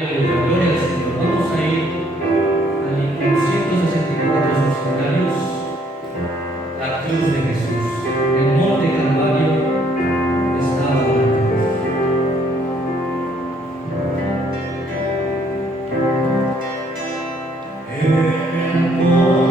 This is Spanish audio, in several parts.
Aleluya, gloria al Señor. Vamos a ir al 164 secundarios, la cruz de Jesús. El monte Calvario estaba muerto. El monte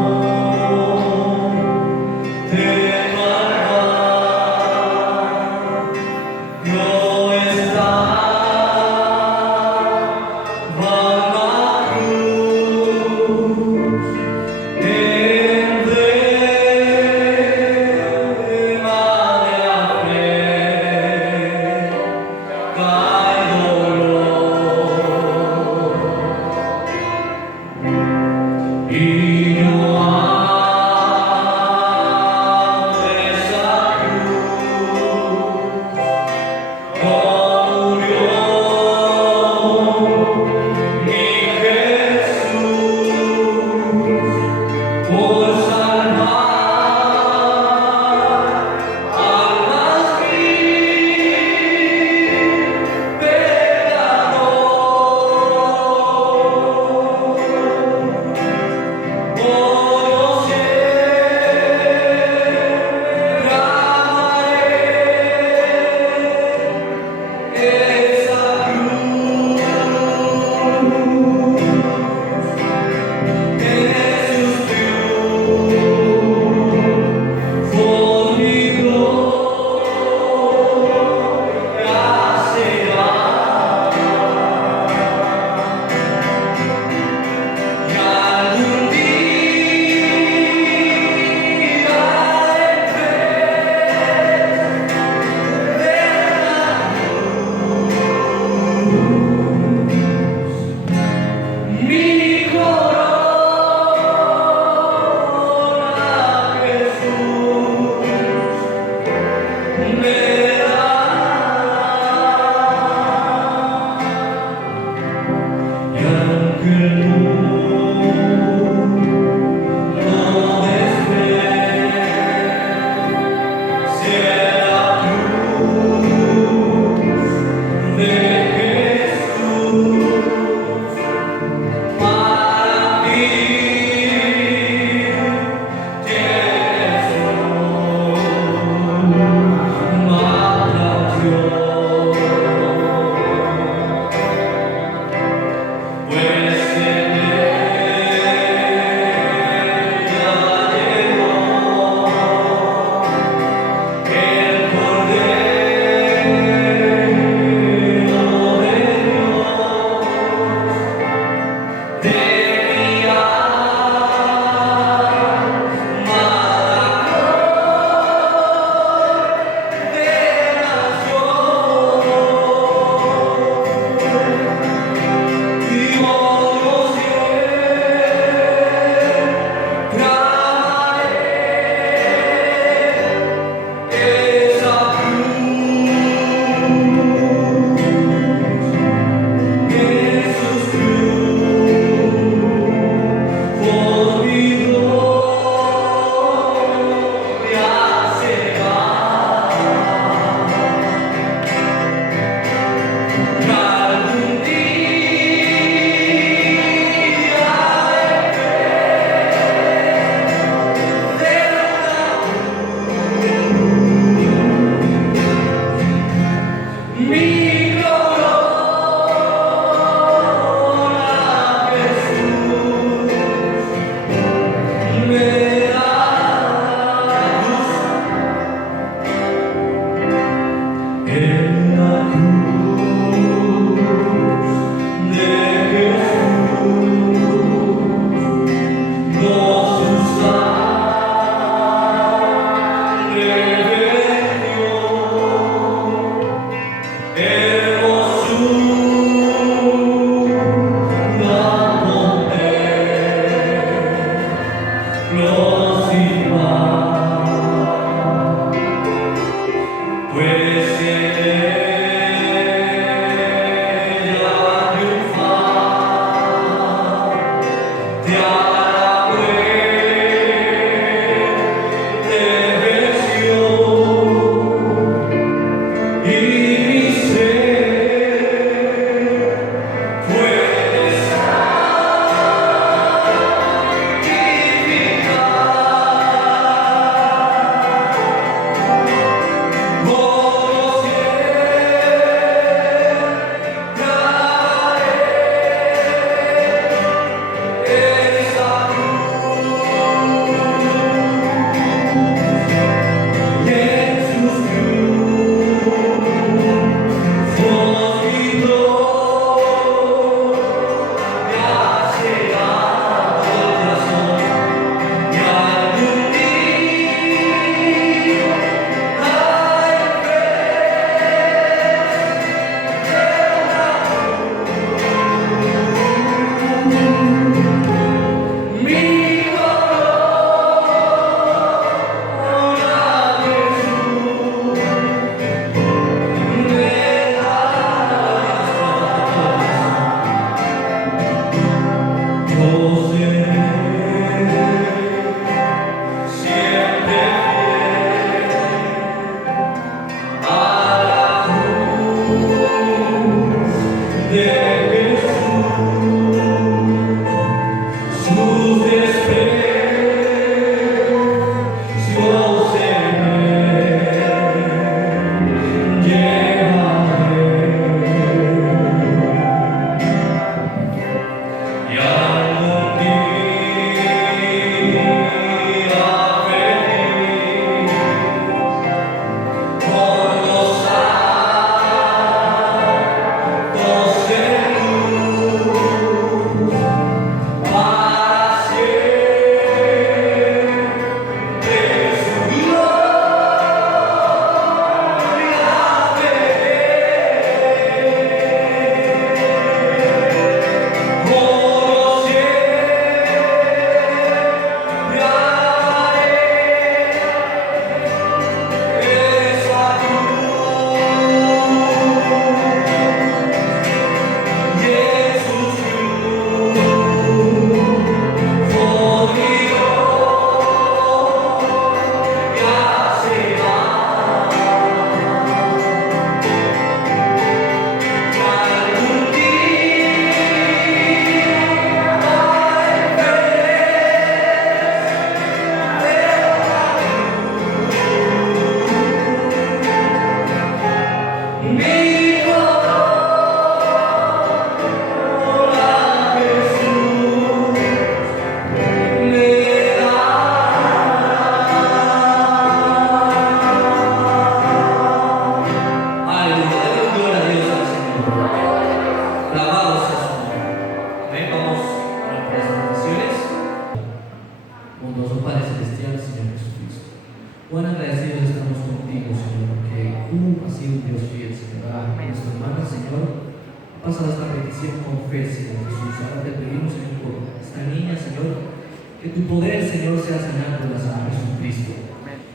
Cuán agradecidos estamos contigo, Señor, porque tú has sido un Dios fiel, Señor. Nuestra hermana, Señor, ha pasado esta petición con fe, Señor Jesús. Ahora te pedimos, Señor, por esta niña, Señor, que tu poder, Señor, sea sanando la sangre de Jesucristo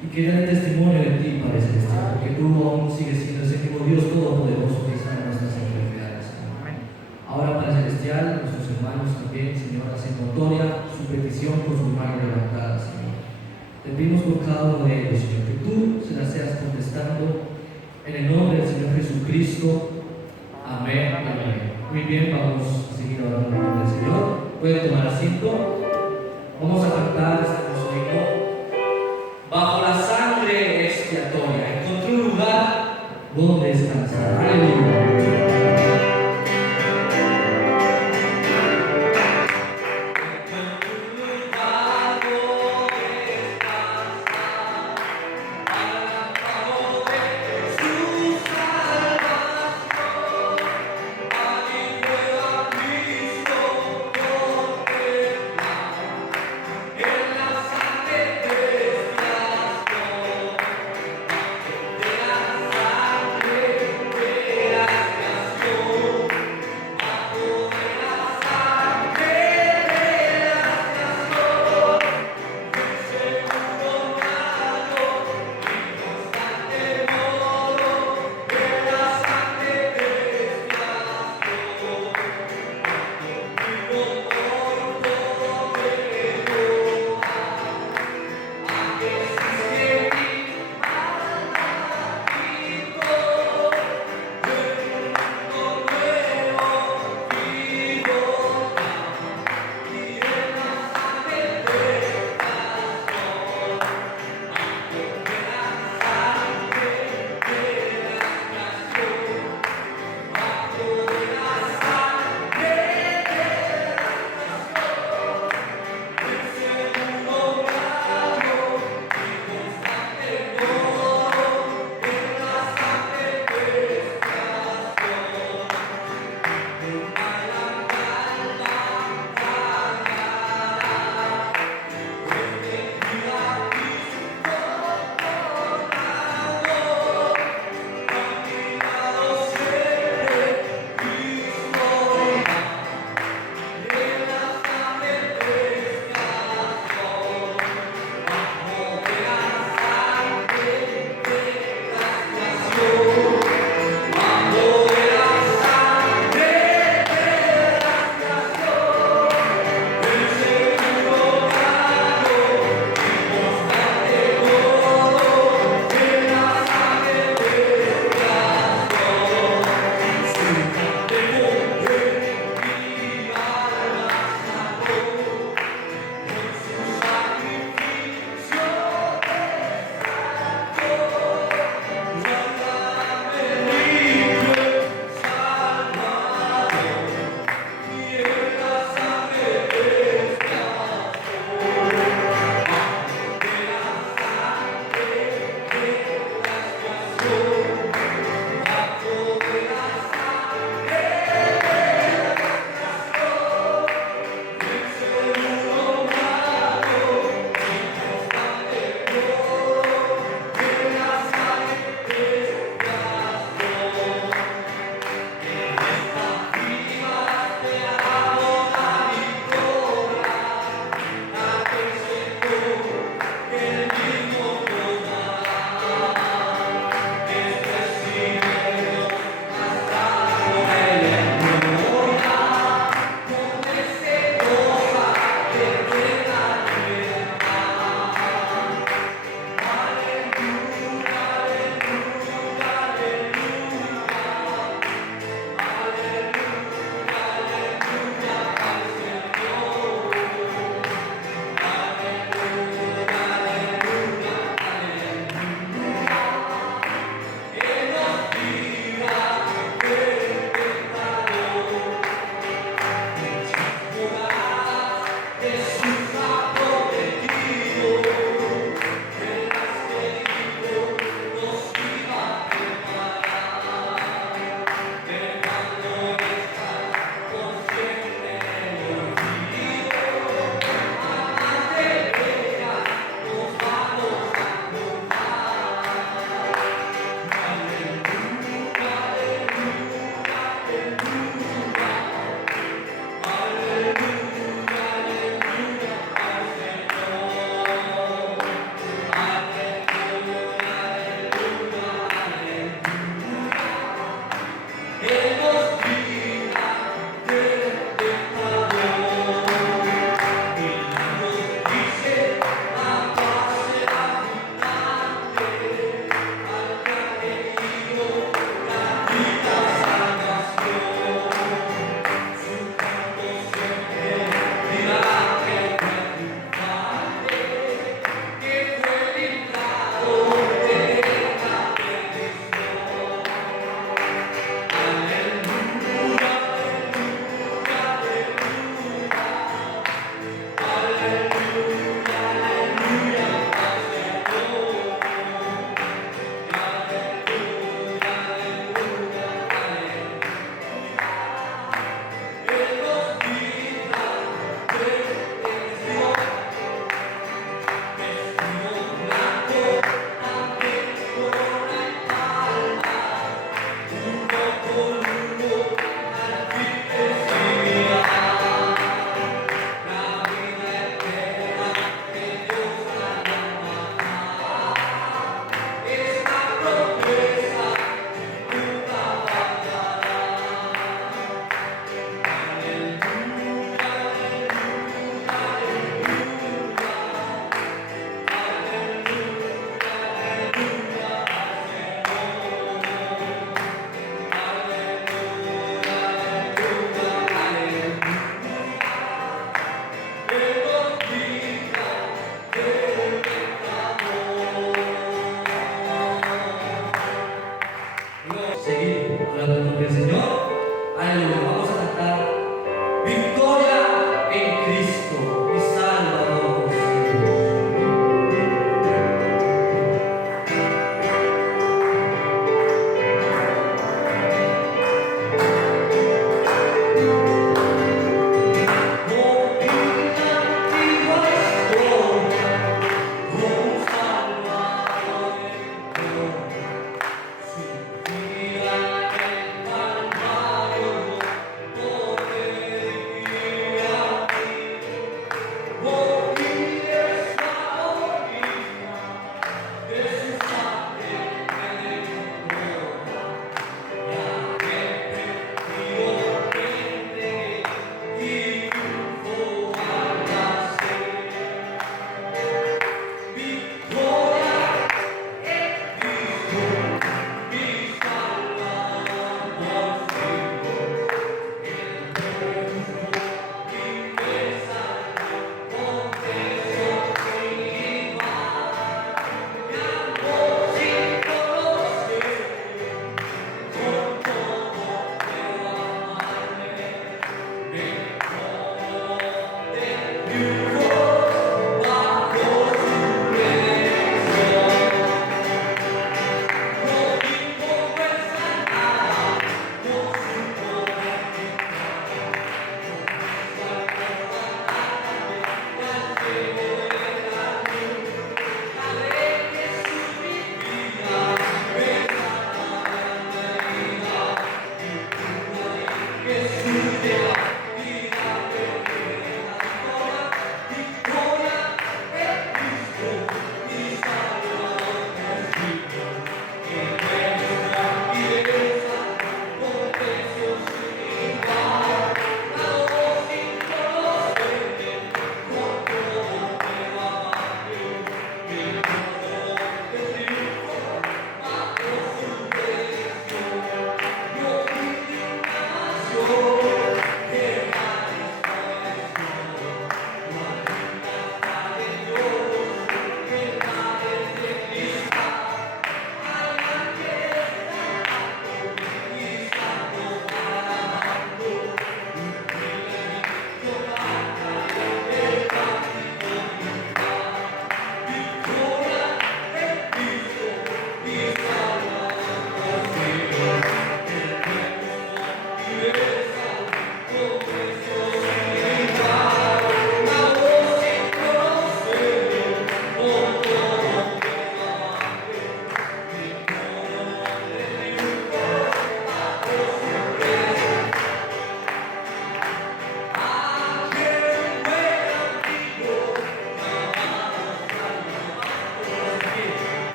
y que dé testimonio de ti, Padre Celestial, porque tú aún sigues siendo ese mismo Dios todopoderoso que sana nuestras enfermedades, Señor. Ahora, Padre Celestial, nuestros hermanos también, Señor, hacen notoria su petición por sus manos levantadas, Señor. Te pedimos por cada uno de ellos, Señor, que tú se las seas contestando en el nombre del Señor Jesucristo. Amén. Amén. Muy bien, vamos a seguir orando en el nombre del Señor. Pueden tomar asiento. Vamos a cantar este hermoso himno. Bajo la sangre expiatoria encontré un lugar donde descansar. Aleluya.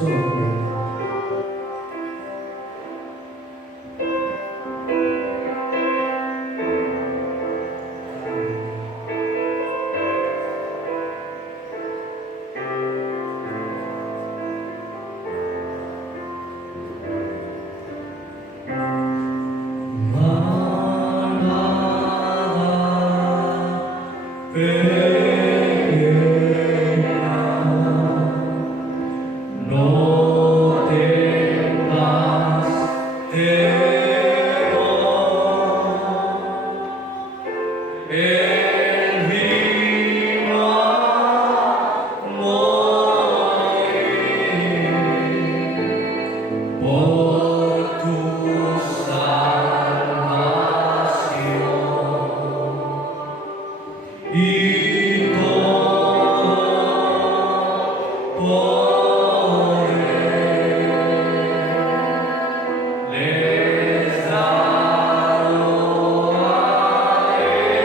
Solo no tengas temor, Él vino a morir por tu salvación y todo por les dado a Él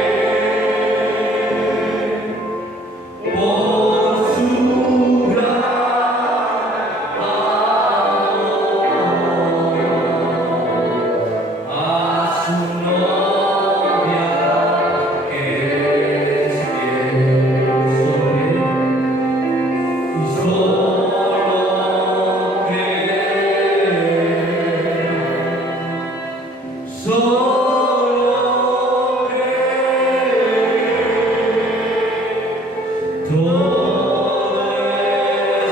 por su gran amor a su novia que es fiel y solo cree, todo es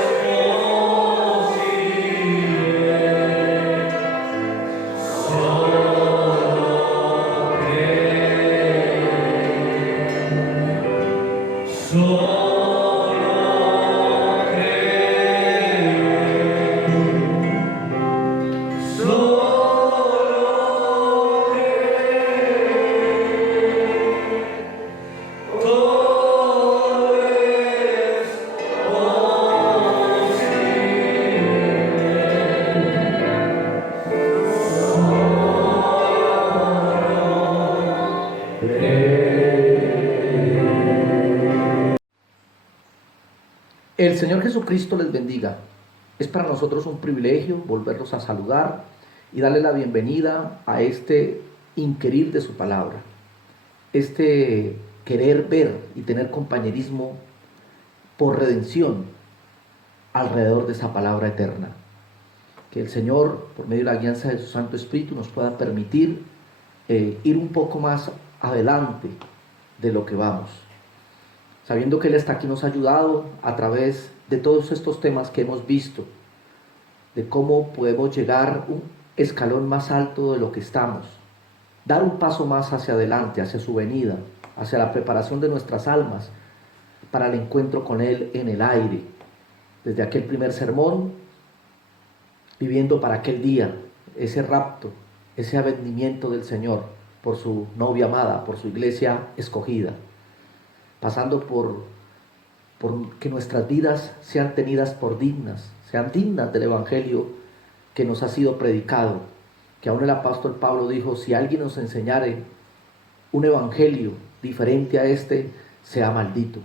posible, solo cree, solo cree, solo cree, todo es El Señor Jesucristo les bendiga. Es para nosotros un privilegio volverlos a saludar y darle la bienvenida a este inquirir de su palabra, este querer ver y tener compañerismo por redención alrededor de esa palabra eterna. Que el Señor, por medio de la guianza de su Santo Espíritu, nos pueda permitir ir un poco más adelante de lo que vamos, sabiendo que Él hasta aquí nos ha ayudado a través de todos estos temas que hemos visto, de cómo podemos llegar un escalón más alto de lo que estamos, dar un paso más hacia adelante, hacia su venida, hacia la preparación de nuestras almas para el encuentro con Él en el aire, desde aquel primer sermón, viviendo para aquel día, ese rapto, ese avenimiento del Señor por su novia amada, por su iglesia escogida, pasando por que nuestras vidas sean tenidas por dignas, sean dignas del Evangelio que nos ha sido predicado, que aún el apóstol Pablo dijo: si alguien nos enseñare un Evangelio diferente a este, sea maldito.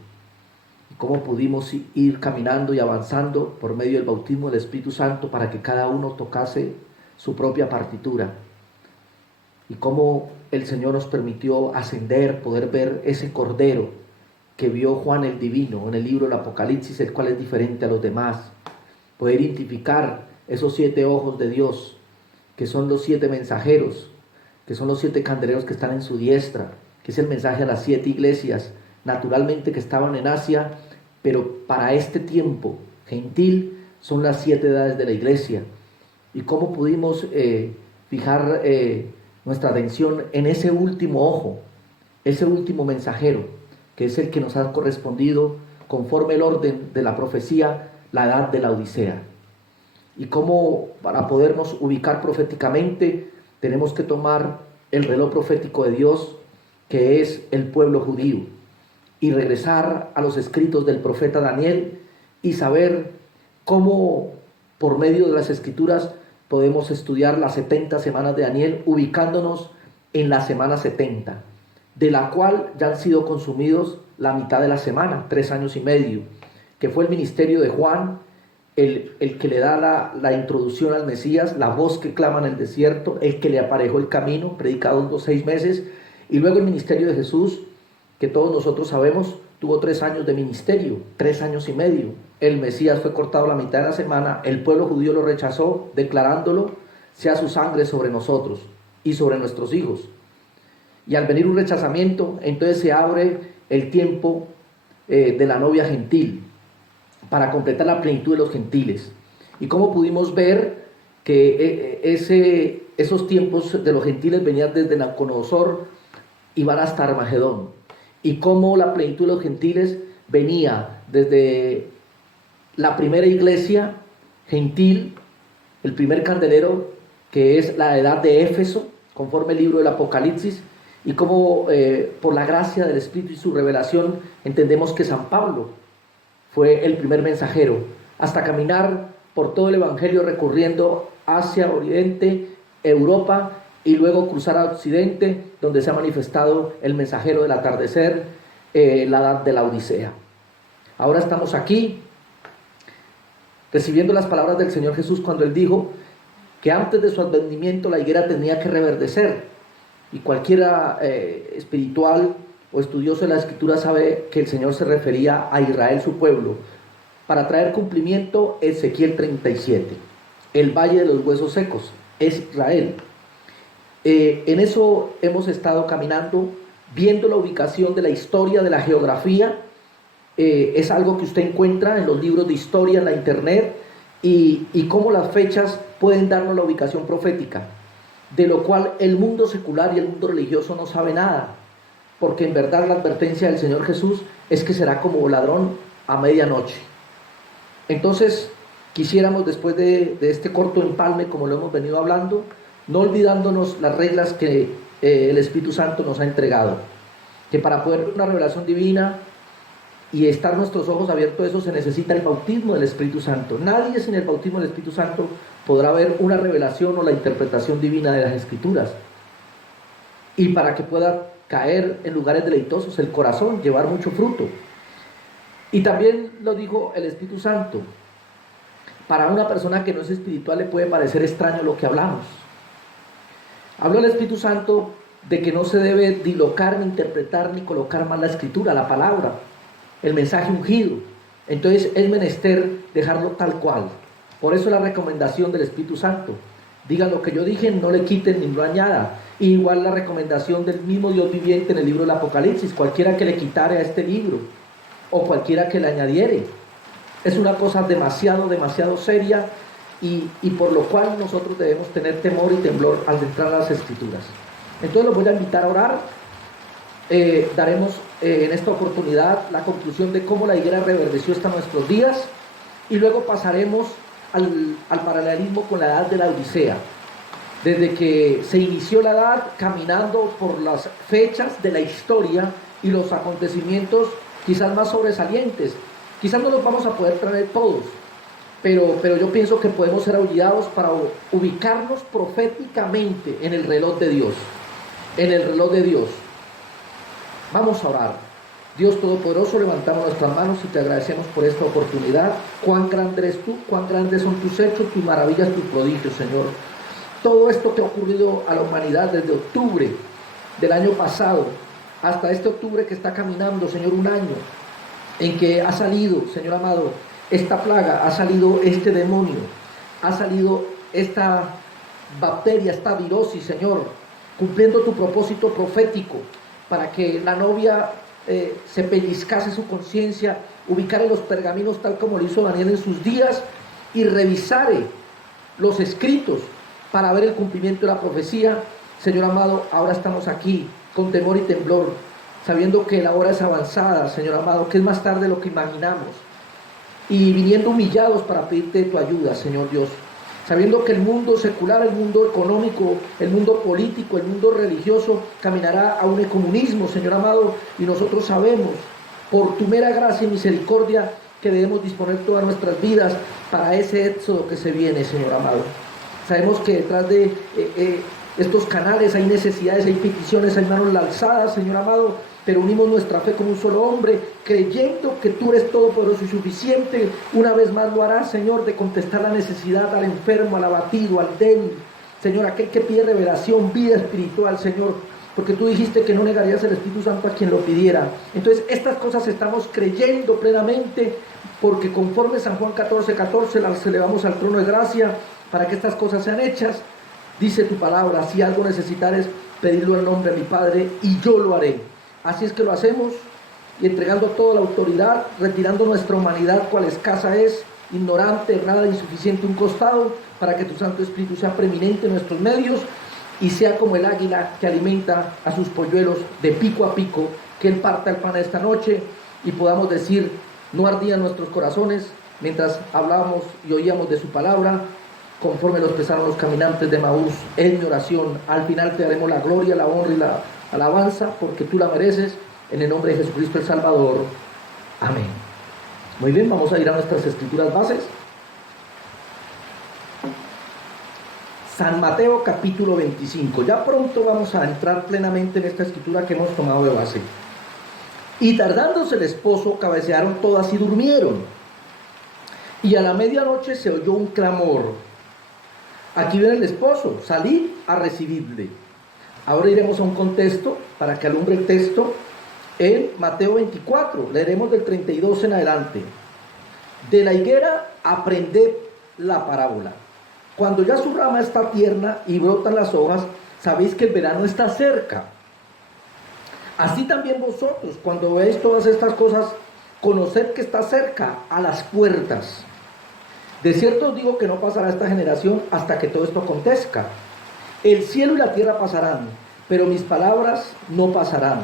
Y cómo pudimos ir caminando y avanzando por medio del bautismo del Espíritu Santo para que cada uno tocase su propia partitura, y cómo el Señor nos permitió ascender, poder ver ese Cordero que vio Juan el Divino en el libro del Apocalipsis, el cual es diferente a los demás, poder identificar esos 7 ojos de Dios, que son los 7 mensajeros, que son los 7 candeleros que están en su diestra, que es el mensaje a las 7 iglesias, naturalmente que estaban en Asia, pero para este tiempo gentil son las 7 edades de la iglesia. Y cómo pudimos fijar nuestra atención en ese último ojo, ese último mensajero, que es el que nos ha correspondido conforme el orden de la profecía, la edad de la Odisea. Y cómo para podernos ubicar proféticamente tenemos que tomar el reloj profético de Dios, que es el pueblo judío, y regresar a los escritos del profeta Daniel y saber cómo por medio de las escrituras podemos estudiar las 70 semanas de Daniel, ubicándonos en la semana 70, de la cual ya han sido consumidos la mitad de la semana, 3 años y medio, que fue el ministerio de Juan el que le da la introducción al Mesías, la voz que clama en el desierto, el que le aparejó el camino, predicado unos 6 meses, y luego el ministerio de Jesús, que todos nosotros sabemos, tuvo 3 años de ministerio, 3 años y medio. El Mesías fue cortado la mitad de la semana, el pueblo judío lo rechazó, declarándolo, sea su sangre sobre nosotros y sobre nuestros hijos. Y al venir un rechazamiento, entonces se abre el tiempo de la novia gentil, para completar la plenitud de los gentiles. Y como pudimos ver que esos tiempos de los gentiles venían desde Nabucodonosor y van hasta Armagedón. Y como la plenitud de los gentiles venía desde la primera iglesia gentil, el primer candelero, que es la edad de Éfeso, conforme el libro del Apocalipsis, y como por la gracia del Espíritu y su revelación entendemos que San Pablo fue el primer mensajero, hasta caminar por todo el Evangelio recorriendo hacia Oriente, Europa, y luego cruzar a Occidente, donde se ha manifestado el mensajero del atardecer, la edad de la Odisea. Ahora estamos aquí, recibiendo las palabras del Señor Jesús cuando Él dijo que antes de su advenimiento la higuera tenía que reverdecer, y cualquiera espiritual o estudioso de la Escritura sabe que el Señor se refería a Israel, su pueblo, para traer cumplimiento Ezequiel 37, el valle de los huesos secos, es Israel. En eso hemos estado caminando, viendo la ubicación de la historia, de la geografía. Es algo que usted encuentra en los libros de historia, en la internet, y cómo las fechas pueden darnos la ubicación profética, de lo cual el mundo secular y el mundo religioso no sabe nada, porque en verdad la advertencia del Señor Jesús es que será como ladrón a medianoche. Entonces quisiéramos, después de este corto empalme, como lo hemos venido hablando, no olvidándonos las reglas que el Espíritu Santo nos ha entregado, que para poder ver una revelación divina y estar nuestros ojos abiertos a eso se necesita el bautismo del Espíritu Santo. Nadie sin el bautismo del Espíritu Santo podrá ver una revelación o la interpretación divina de las Escrituras. Y para que pueda caer en lugares deleitosos el corazón, llevar mucho fruto. Y también lo dijo el Espíritu Santo, para una persona que no es espiritual le puede parecer extraño lo que hablamos. Habló el Espíritu Santo de que no se debe dilocar, ni interpretar, ni colocar mal la Escritura, la palabra, el mensaje ungido. Entonces es menester dejarlo tal cual. Por eso la recomendación del Espíritu Santo: digan lo que yo dije, no le quiten ni lo añadan. Igual la recomendación del mismo Dios viviente en el libro del Apocalipsis: cualquiera que le quitare a este libro o cualquiera que le añadiere. Es una cosa demasiado seria, y por lo cual nosotros debemos tener temor y temblor al entrar a las Escrituras. Entonces los voy a invitar a orar. Daremos en esta oportunidad la conclusión de cómo la higuera reverdeció hasta nuestros días, y luego pasaremos al paralelismo con la edad de la Odisea, desde que se inició la edad, caminando por las fechas de la historia y los acontecimientos quizás más sobresalientes. Quizás no los vamos a poder traer todos, pero yo pienso que podemos ser aullados para ubicarnos proféticamente en el reloj de Dios, en el reloj de Dios. Vamos a orar. Dios Todopoderoso, levantamos nuestras manos y te agradecemos por esta oportunidad. Cuán grande eres tú, cuán grandes son tus hechos, tus maravillas, tus prodigios, Señor. Todo esto que ha ocurrido a la humanidad desde octubre del año pasado hasta este octubre que está caminando, Señor, un año en que ha salido, Señor amado, esta plaga, ha salido este demonio, ha salido esta bacteria, esta virosis, Señor, cumpliendo tu propósito profético para que la novia se pellizcase su conciencia, ubicare los pergaminos tal como lo hizo Daniel en sus días y revisare los escritos para ver el cumplimiento de la profecía. Señor amado, ahora estamos aquí con temor y temblor, sabiendo que la hora es avanzada, Señor amado, que es más tarde de lo que imaginamos, y viniendo humillados para pedirte tu ayuda, Señor Dios, sabiendo que el mundo secular, el mundo económico, el mundo político, el mundo religioso caminará a un ecumenismo, Señor amado, y nosotros sabemos, por tu mera gracia y misericordia, que debemos disponer todas nuestras vidas para ese éxodo que se viene, Señor amado. Sabemos que detrás de estos canales hay necesidades, hay peticiones, hay manos alzadas, Señor amado, pero unimos nuestra fe como un solo hombre, creyendo que tú eres todopoderoso y suficiente. Una vez más lo harás, Señor, de contestar la necesidad al enfermo, al abatido, al débil. Señor, aquel que pide revelación, vida espiritual, Señor, porque tú dijiste que no negarías el Espíritu Santo a quien lo pidiera. Entonces, estas cosas estamos creyendo plenamente, porque conforme San Juan 14:14 las elevamos al trono de gracia para que estas cosas sean hechas. Dice tu palabra, si algo necesitares, pedirlo en nombre de mi Padre y yo lo haré. Así es que lo hacemos, y entregando toda la autoridad, retirando nuestra humanidad cual escasa es, ignorante, errada, insuficiente a un costado, para que tu Santo Espíritu sea preeminente en nuestros medios y sea como el águila que alimenta a sus polluelos de pico a pico, que Él parta el pan esta noche y podamos decir, no ardían nuestros corazones mientras hablábamos y oíamos de su palabra, conforme lo expresaron los caminantes de Maús. Es mi oración. Al final te daremos la gloria, la honra y la alabanza, porque tú la mereces, en el nombre de Jesucristo el Salvador. Amén. Muy bien, vamos a ir a nuestras escrituras bases. San Mateo capítulo 25. Ya pronto vamos a entrar plenamente en esta escritura que hemos tomado de base. Y tardándose el esposo, cabecearon todas y durmieron. Y a la medianoche se oyó un clamor. Aquí viene el esposo, salid a recibirle. Ahora iremos a un contexto para que alumbre el texto en Mateo 24. Leeremos del 32 en adelante. De la higuera aprended la parábola. Cuando ya su rama está tierna y brotan las hojas, sabéis que el verano está cerca. Así también vosotros, cuando veáis todas estas cosas, conoced que está cerca, a las puertas. De cierto os digo que no pasará esta generación hasta que todo esto acontezca. El cielo y la tierra pasarán, pero mis palabras no pasarán.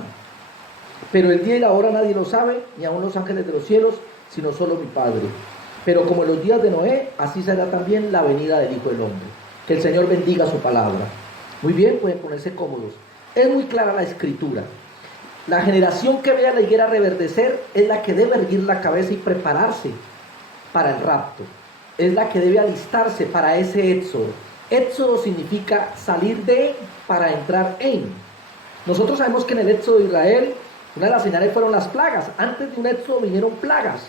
Pero el día y la hora nadie lo sabe, ni aun los ángeles de los cielos, sino solo mi Padre. Pero como en los días de Noé, así será también la venida del Hijo del Hombre. Que el Señor bendiga su palabra. Muy bien, pueden ponerse cómodos. Es muy clara la escritura. La generación que vea la higuera reverdecer es la que debe erguir la cabeza y prepararse para el rapto. Es la que debe alistarse para ese éxodo. Éxodo significa salir de, para entrar en. Nosotros sabemos que en el éxodo de Israel, una de las señales fueron las plagas. Antes de un éxodo vinieron plagas.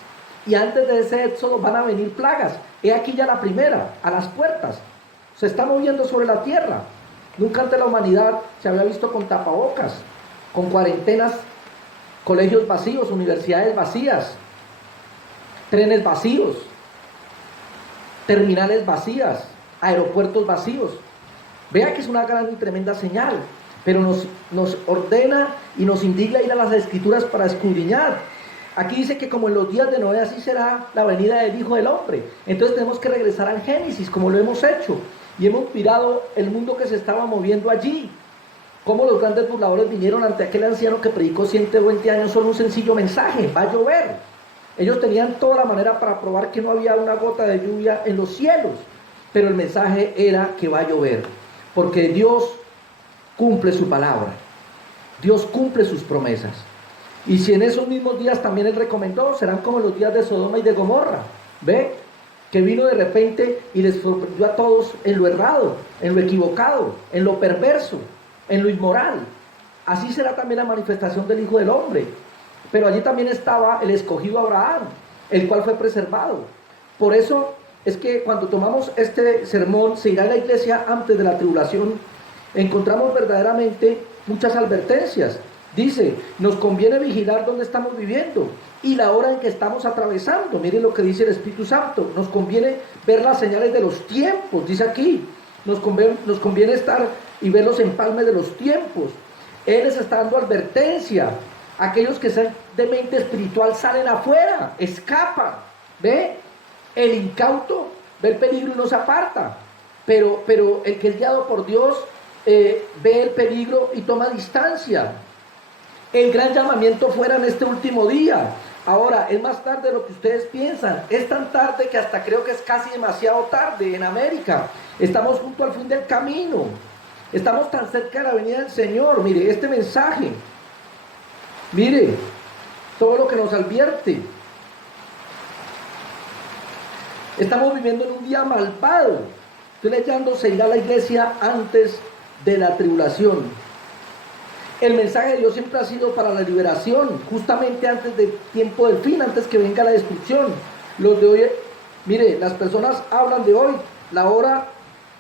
Y antes de ese éxodo van a venir plagas. He aquí ya la primera, a las puertas. Se está moviendo sobre la tierra. Nunca antes la humanidad se había visto con tapabocas, con cuarentenas, colegios vacíos, universidades vacías, trenes vacíos, terminales vacías, aeropuertos vacíos. Vea que es una gran y tremenda señal, pero nos ordena y nos indica ir a las escrituras para escudriñar. Aquí dice que como en los días de Noé, así será la venida del Hijo del Hombre. Entonces tenemos que regresar al Génesis, como lo hemos hecho, y hemos mirado el mundo que se estaba moviendo allí. Cómo los grandes burladores vinieron ante aquel anciano que predicó 120 años solo un sencillo mensaje: va a llover. Ellos tenían toda la manera para probar que no había una gota de lluvia en los cielos, pero el mensaje era que va a llover, porque Dios cumple su palabra, Dios cumple sus promesas. Y si en esos mismos días también Él recomendó, serán como los días de Sodoma y de Gomorra. ¿Ve? Que vino de repente y les sorprendió a todos en lo errado, en lo equivocado, en lo perverso, en lo inmoral. Así será también la manifestación del Hijo del Hombre. Pero allí también estaba el escogido Abraham, el cual fue preservado. Por eso es que cuando tomamos este sermón, se irá a la iglesia antes de la tribulación, encontramos verdaderamente muchas advertencias. Dice, nos conviene vigilar dónde estamos viviendo y la hora en que estamos atravesando. Miren lo que dice el Espíritu Santo. Nos conviene ver las señales de los tiempos, dice aquí. Nos conviene estar y ver los empalmes de los tiempos. Él les está dando advertencia. Aquellos que sean de mente espiritual salen afuera, escapan. ¿Ve? El incauto ve el peligro y no se aparta. Pero el que es guiado por Dios ve el peligro y toma distancia. El gran llamamiento fuera en este último día. Ahora, es más tarde de lo que ustedes piensan. Es tan tarde que hasta creo que es casi demasiado tarde en América. Estamos junto al fin del camino. Estamos tan cerca de la venida del Señor. Mire, este mensaje. Mire, todo lo que nos advierte. Estamos viviendo en un día malvado. Estoy leyendo, se irá a la iglesia antes de la tribulación. El mensaje de Dios siempre ha sido para la liberación, justamente antes del tiempo del fin, antes que venga la destrucción. Los de hoy, mire, las personas hablan de hoy, la hora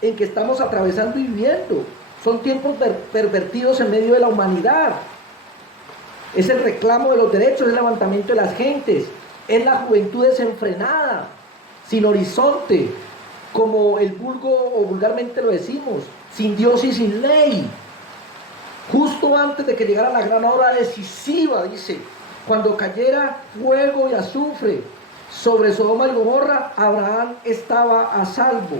en que estamos atravesando y viviendo. Son tiempos pervertidos en medio de la humanidad. Es el reclamo de los derechos, es el levantamiento de las gentes, es la juventud desenfrenada, sin horizonte, como el vulgo o vulgarmente lo decimos, sin Dios y sin ley. Justo antes de que llegara la gran hora decisiva, dice, cuando cayera fuego y azufre sobre Sodoma y Gomorra, Abraham estaba a salvo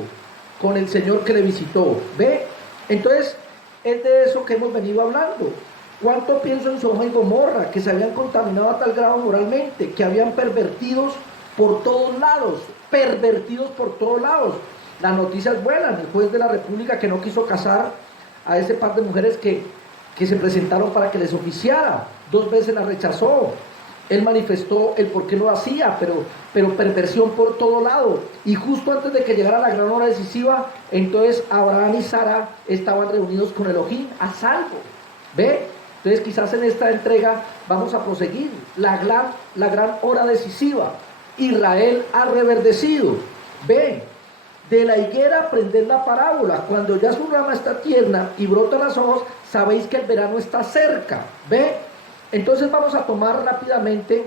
con el Señor que le visitó. ¿Ve? Entonces, es de eso que hemos venido hablando. ¿Cuánto pienso en Sodoma y Gomorra, que se habían contaminado a tal grado moralmente, que habían pervertidos por todos lados, La noticia es buena, el juez de la República que no quiso casar a ese par de mujeres que se presentaron para que les oficiara, 2 veces la rechazó. Él manifestó el por qué lo hacía, pero perversión por todo lado. Y justo antes de que llegara la gran hora decisiva, entonces Abraham y Sara estaban reunidos con Elohim a salvo. ¿Ve? Entonces quizás en esta entrega vamos a proseguir la gran hora decisiva. Israel ha reverdecido. ¿Ve? De la higuera aprended la parábola. Cuando ya su rama está tierna y brotan las hojas, sabéis que el verano está cerca. ¿Ve? Entonces vamos a tomar rápidamente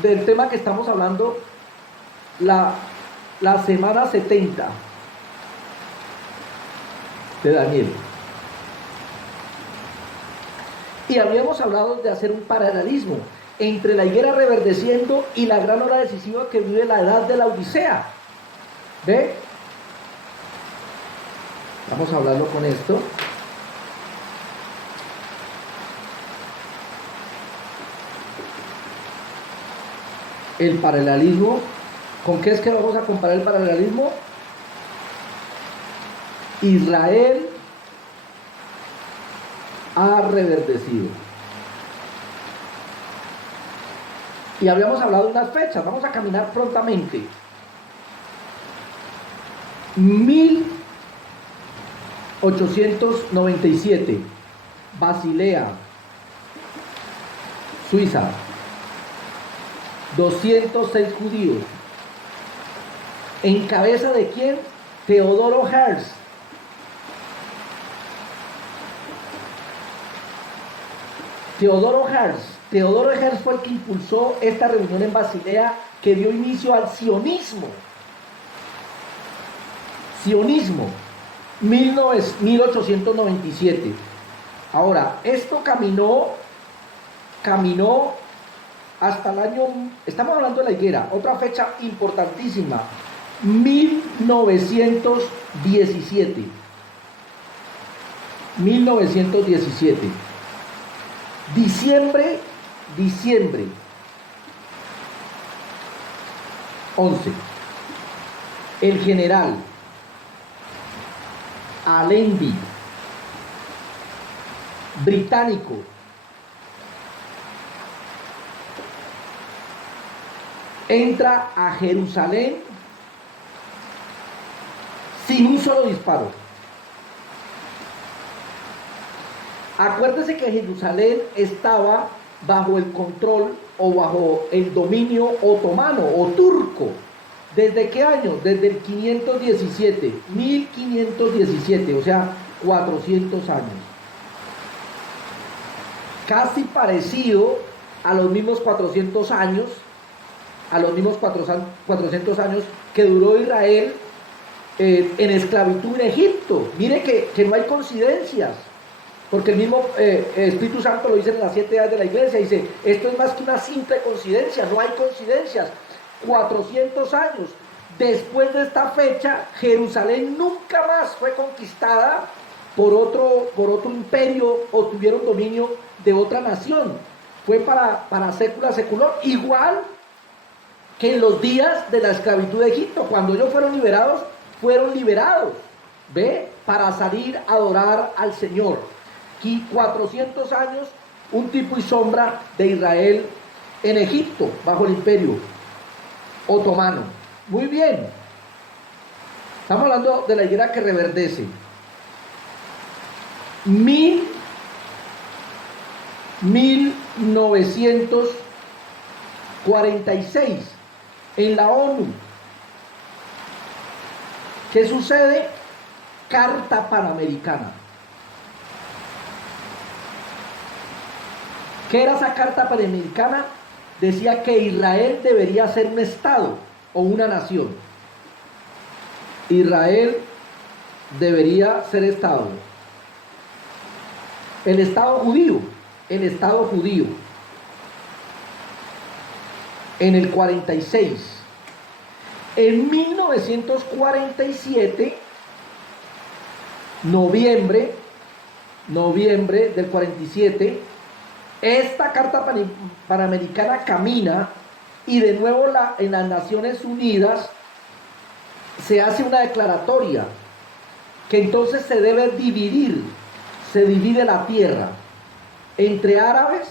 del tema que estamos hablando, la semana 70 de Daniel. Y habíamos hablado de hacer un paralelismo entre la higuera reverdeciendo y la gran hora decisiva que vive la edad de la Odisea. ¿Ve? Vamos a hablarlo con esto. El paralelismo, ¿con qué es que vamos a comparar el paralelismo? Israel ha reverdecido. Y habíamos hablado de unas fechas, vamos a caminar prontamente. 1897, Basilea, Suiza. 206 judíos. ¿En cabeza de quién? Teodoro Herz. Teodoro Herz fue el que impulsó esta reunión en Basilea que dio inicio al sionismo. 1897. Ahora, esto caminó hasta el año, estamos hablando de la higuera, otra fecha importantísima, 1917. 1917. Diciembre 11. El general Allenby, británico, entra a Jerusalén sin un solo disparo. Acuérdese que Jerusalén estaba bajo el control o bajo el dominio otomano o turco. ¿Desde qué año? Desde el 1517, o sea, 400 años. Casi parecido a los mismos 400 años, que duró Israel en esclavitud en Egipto. Mire que no hay coincidencias, porque el mismo Espíritu Santo lo dice en las 7 edades de la iglesia, dice, esto es más que una simple coincidencia, no hay coincidencias. 400 años después de esta fecha, Jerusalén nunca más fue conquistada por otro imperio o tuvieron dominio de otra nación. Fue para secular, igual que en los días de la esclavitud de Egipto. Cuando ellos fueron liberados, ¿ve? Para salir a adorar al Señor. Y 400 años, un tipo y sombra de Israel en Egipto, bajo el imperio otomano. Muy bien. Estamos hablando de la higuera que reverdece. 1897. 1946, en la ONU. ¿Qué sucede? Carta Panamericana. ¿Qué era esa Carta Panamericana? Decía que Israel debería ser un estado o una nación. Israel debería ser estado. El estado judío. El estado judío. En el 46. En 1947, noviembre del 47, esta Carta Panamericana camina y de nuevo en las Naciones Unidas se hace una declaratoria que entonces se debe dividir, se divide la tierra entre árabes,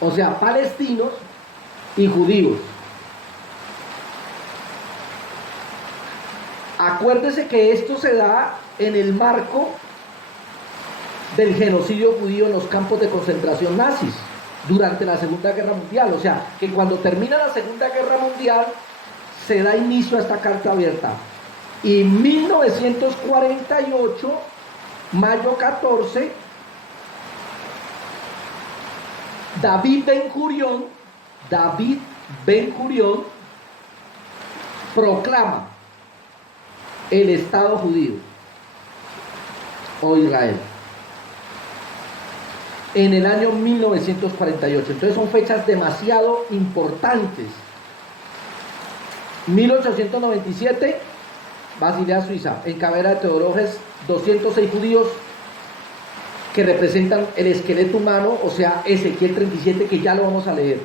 o sea, palestinos y judíos. Acuérdese que esto se da en el marco del genocidio judío en los campos de concentración nazis durante la Segunda Guerra Mundial. O sea, que cuando termina la Segunda Guerra Mundial se da inicio a esta carta abierta. Y en 1948, mayo 14, David Ben-Gurión proclama el Estado judío o Israel en el año 1948. Entonces son fechas demasiado importantes. 1897, Basilea, Suiza, en cabeza de Teodoroges, 206 judíos que representan el esqueleto humano, o sea, Ezequiel 37, que ya lo vamos a leer.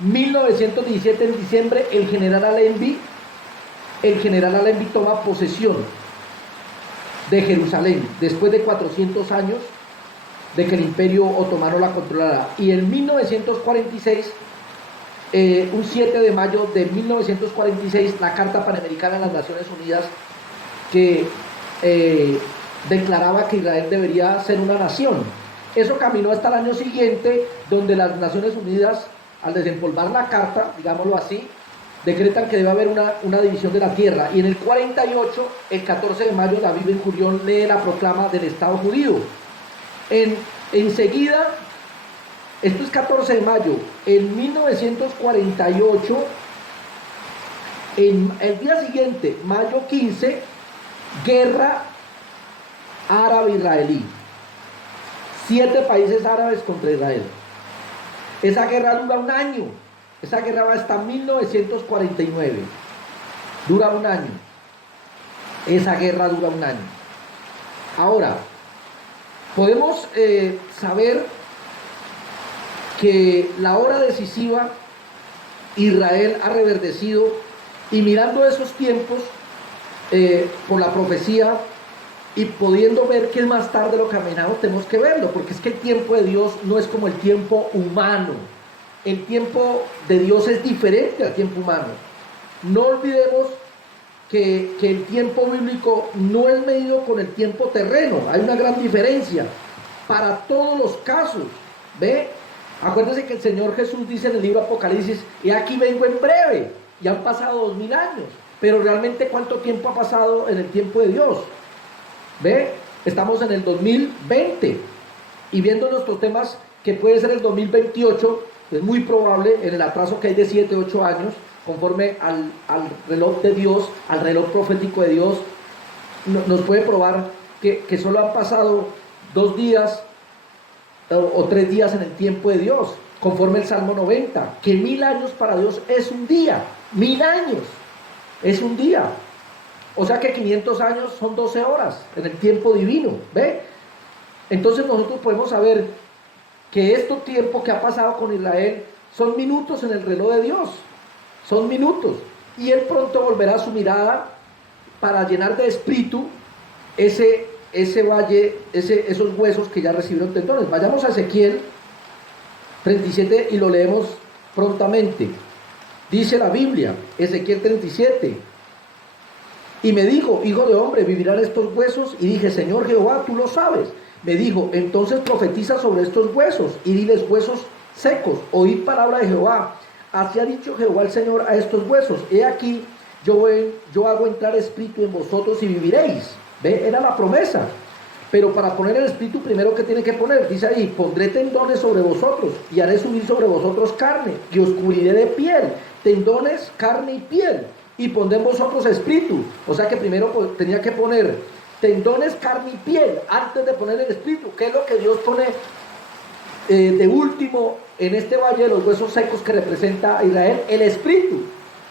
1917, en diciembre, el general Allenby toma posesión de Jerusalén, después de 400 años de que el Imperio Otomano la controlara. Y en 1946, un 7 de mayo de 1946, la Carta Panamericana de las Naciones Unidas, que declaraba que Israel debería ser una nación. Eso caminó hasta el año siguiente, donde las Naciones Unidas, al desempolvar la carta, digámoslo así, decretan que debe haber una división de la tierra. Y en el 48, el 14 de mayo, David Ben-Gurión lee la proclama del Estado judío. Enseguida, esto es 14 de mayo, en 1948, el día siguiente, mayo 15, guerra árabe-israelí. 7 países árabes contra Israel. Esa guerra dura un año. Esa guerra va hasta 1949. Dura un año. Esa guerra dura un año. Ahora, podemos saber que la hora decisiva, Israel ha reverdecido, y mirando esos tiempos, por la profecía, y pudiendo ver que es más tarde lo caminado, tenemos que verlo, porque es que el tiempo de Dios no es como el tiempo humano. El tiempo de Dios es diferente al tiempo humano. No olvidemos que el tiempo bíblico no es medido con el tiempo terreno. Hay una gran diferencia para todos los casos. ¿Ve? Acuérdense que el Señor Jesús dice en el libro Apocalipsis: y aquí vengo en breve. Ya han pasado 2000 años. Pero realmente, ¿cuánto tiempo ha pasado en el tiempo de Dios? ¿Ve? Estamos en el 2020. Y viendo nuestros temas, que puede ser el 2028, es muy probable, en el atraso que hay de 7, 8 años, conforme al reloj de Dios, al reloj profético de Dios, nos puede probar que solo han pasado 2 días o 3 días en el tiempo de Dios, conforme el Salmo 90, que 1000 años para Dios es un día. 1000 años es un día. O sea que 500 años son 12 horas en el tiempo divino. ¿Ve? Entonces nosotros podemos saber que este tiempo que ha pasado con Israel son minutos en el reloj de Dios. Son minutos. Y Él pronto volverá su mirada para llenar de espíritu ese valle, esos huesos que ya recibieron tendones. Vayamos a Ezequiel 37 y lo leemos prontamente. Dice la Biblia, Ezequiel 37: y me dijo: hijo de hombre, ¿vivirán estos huesos? Y dije: Señor Jehová, tú lo sabes. Me dijo, entonces profetiza sobre estos huesos y diles: huesos secos, oíd palabra de Jehová. Así ha dicho Jehová el Señor a estos huesos: he aquí, yo hago entrar espíritu en vosotros y viviréis. ¿Ve? Era la promesa. Pero para poner el espíritu, primero que tiene que poner, dice ahí: pondré tendones sobre vosotros y haré subir sobre vosotros carne y os cubriré de piel. Tendones, carne y piel, y pondré en vosotros espíritu. O sea que primero tenía que poner tendones, carne y piel antes de poner el espíritu, que es lo que Dios pone de último en este valle de los huesos secos que representa a Israel: el espíritu.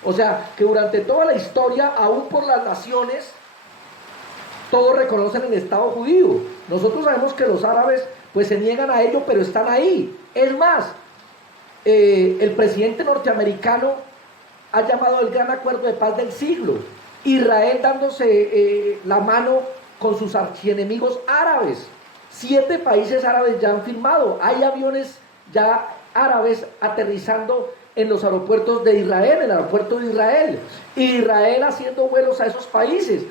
O sea que durante toda la historia, aún por las naciones, todos reconocen el Estado judío. Nosotros sabemos que los árabes pues se niegan a ello, pero están ahí. Es más, el presidente norteamericano ha llamado el gran acuerdo de paz del siglo. Israel dándose la mano con sus archienemigos árabes. 7 países árabes ya han firmado. Hay aviones ya árabes aterrizando en los aeropuertos de Israel, en el aeropuerto de Israel. Israel haciendo vuelos a esos países.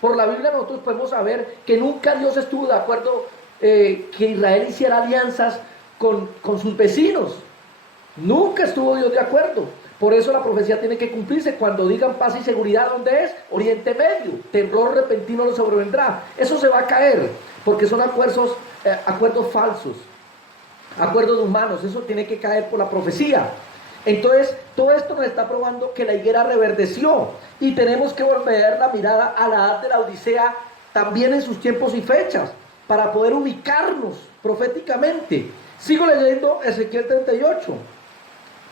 Por la Biblia nosotros podemos saber que nunca Dios estuvo de acuerdo que Israel hiciera alianzas con sus vecinos. Nunca estuvo Dios de acuerdo. Por eso la profecía tiene que cumplirse. Cuando digan paz y seguridad, ¿dónde es? Oriente Medio. Terror repentino lo sobrevendrá. Eso se va a caer, porque son acuerdos falsos, acuerdos humanos. Eso tiene que caer por la profecía. Entonces, todo esto nos está probando que la higuera reverdeció, y tenemos que volver la mirada a la edad de la Odisea, también en sus tiempos y fechas, para poder ubicarnos proféticamente. Sigo leyendo Ezequiel 38,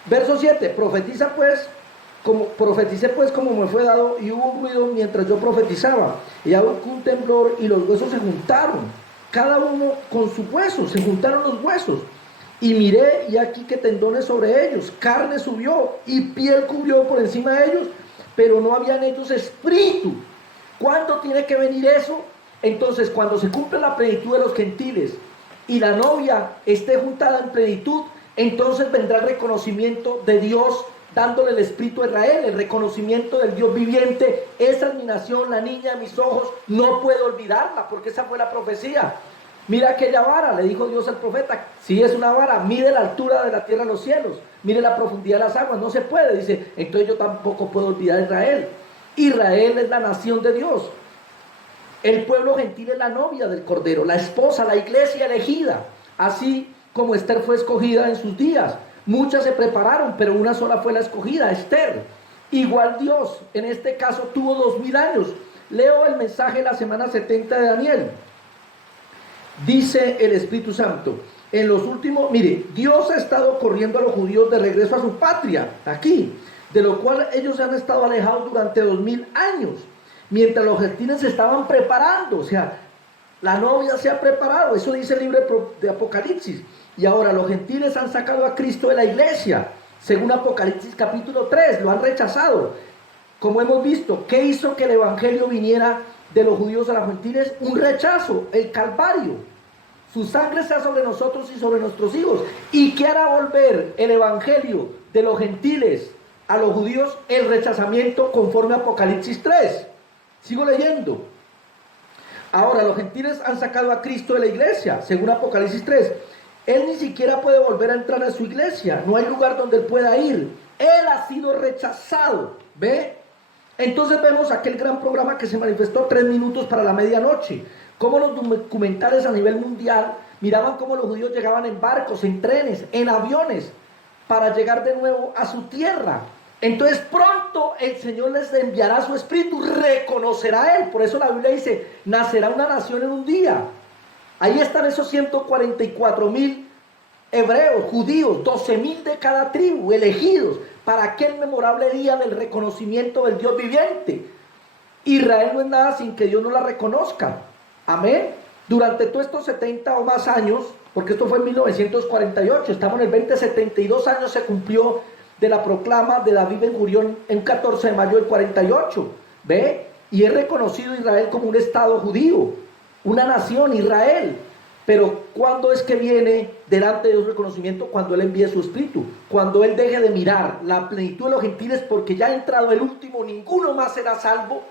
verso 7. Profeticé pues como me fue dado, y hubo un ruido mientras yo profetizaba, y hubo un temblor, y los huesos se juntaron, cada uno con sus huesos, se juntaron los huesos. Y miré, y aquí que tendones sobre ellos, carne subió, y piel cubrió por encima de ellos, pero no había en ellos espíritu. ¿Cuándo tiene que venir eso? Entonces, cuando se cumple la plenitud de los gentiles, y la novia esté juntada en plenitud, entonces vendrá el reconocimiento de Dios, dándole el espíritu a Israel, el reconocimiento del Dios viviente. Esa es mi nación, la niña de mis ojos, no puedo olvidarla, porque esa fue la profecía. Mira aquella vara, le dijo Dios al profeta. Si es una vara, mide la altura de la tierra a los cielos, mire la profundidad de las aguas. No se puede, dice. Entonces yo tampoco puedo olvidar a Israel. Israel es la nación de Dios. El pueblo gentil es la novia del Cordero, la esposa, la iglesia elegida. Así como Esther fue escogida en sus días. Muchas se prepararon, pero una sola fue la escogida, Esther. Igual Dios, en este caso, tuvo 2000 años. Leo el mensaje de la semana 70 de Daniel. Dice el Espíritu Santo: en los últimos, mire, Dios ha estado corriendo a los judíos de regreso a su patria, aquí, de lo cual ellos han estado alejados durante 2000 años, mientras los gentiles se estaban preparando. O sea, la novia se ha preparado, eso dice el libro de Apocalipsis. Y ahora los gentiles han sacado a Cristo de la iglesia, según Apocalipsis capítulo 3, lo han rechazado. Como hemos visto, ¿qué hizo que el evangelio viniera de los judíos a los gentiles? Un rechazo, el Calvario. Su sangre está sobre nosotros y sobre nuestros hijos. ¿Y qué hará volver el evangelio de los gentiles a los judíos? El rechazamiento, conforme a Apocalipsis 3. Sigo leyendo. Ahora los gentiles han sacado a Cristo de la iglesia, según Apocalipsis 3. Él ni siquiera puede volver a entrar a su iglesia. No hay lugar donde él pueda ir. Él ha sido rechazado. ¿Ve? Entonces vemos aquel gran programa que se manifestó 3 minutos para la medianoche. Cómo los documentales a nivel mundial miraban cómo los judíos llegaban en barcos, en trenes, en aviones, para llegar de nuevo a su tierra. Entonces pronto el Señor les enviará su espíritu, reconocerá Él. Por eso la Biblia dice: nacerá una nación en un día. Ahí están esos 144,000 hebreos, judíos, 12,000 de cada tribu, elegidos para aquel memorable día del reconocimiento del Dios viviente. Israel no es nada sin que Dios no la reconozca. Amén. Durante todos estos 70 o más años, porque esto fue en 1948, estamos en el 2072 años se cumplió de la proclama de David Ben Gurión en 14 de mayo del 48. ¿Ve? Y es reconocido Israel como un estado judío, una nación, Israel. Pero ¿cuándo es que viene delante de Dios reconocimiento? Cuando Él envíe su espíritu, cuando Él deje de mirar la plenitud de los gentiles, porque ya ha entrado el último, ninguno más será salvo,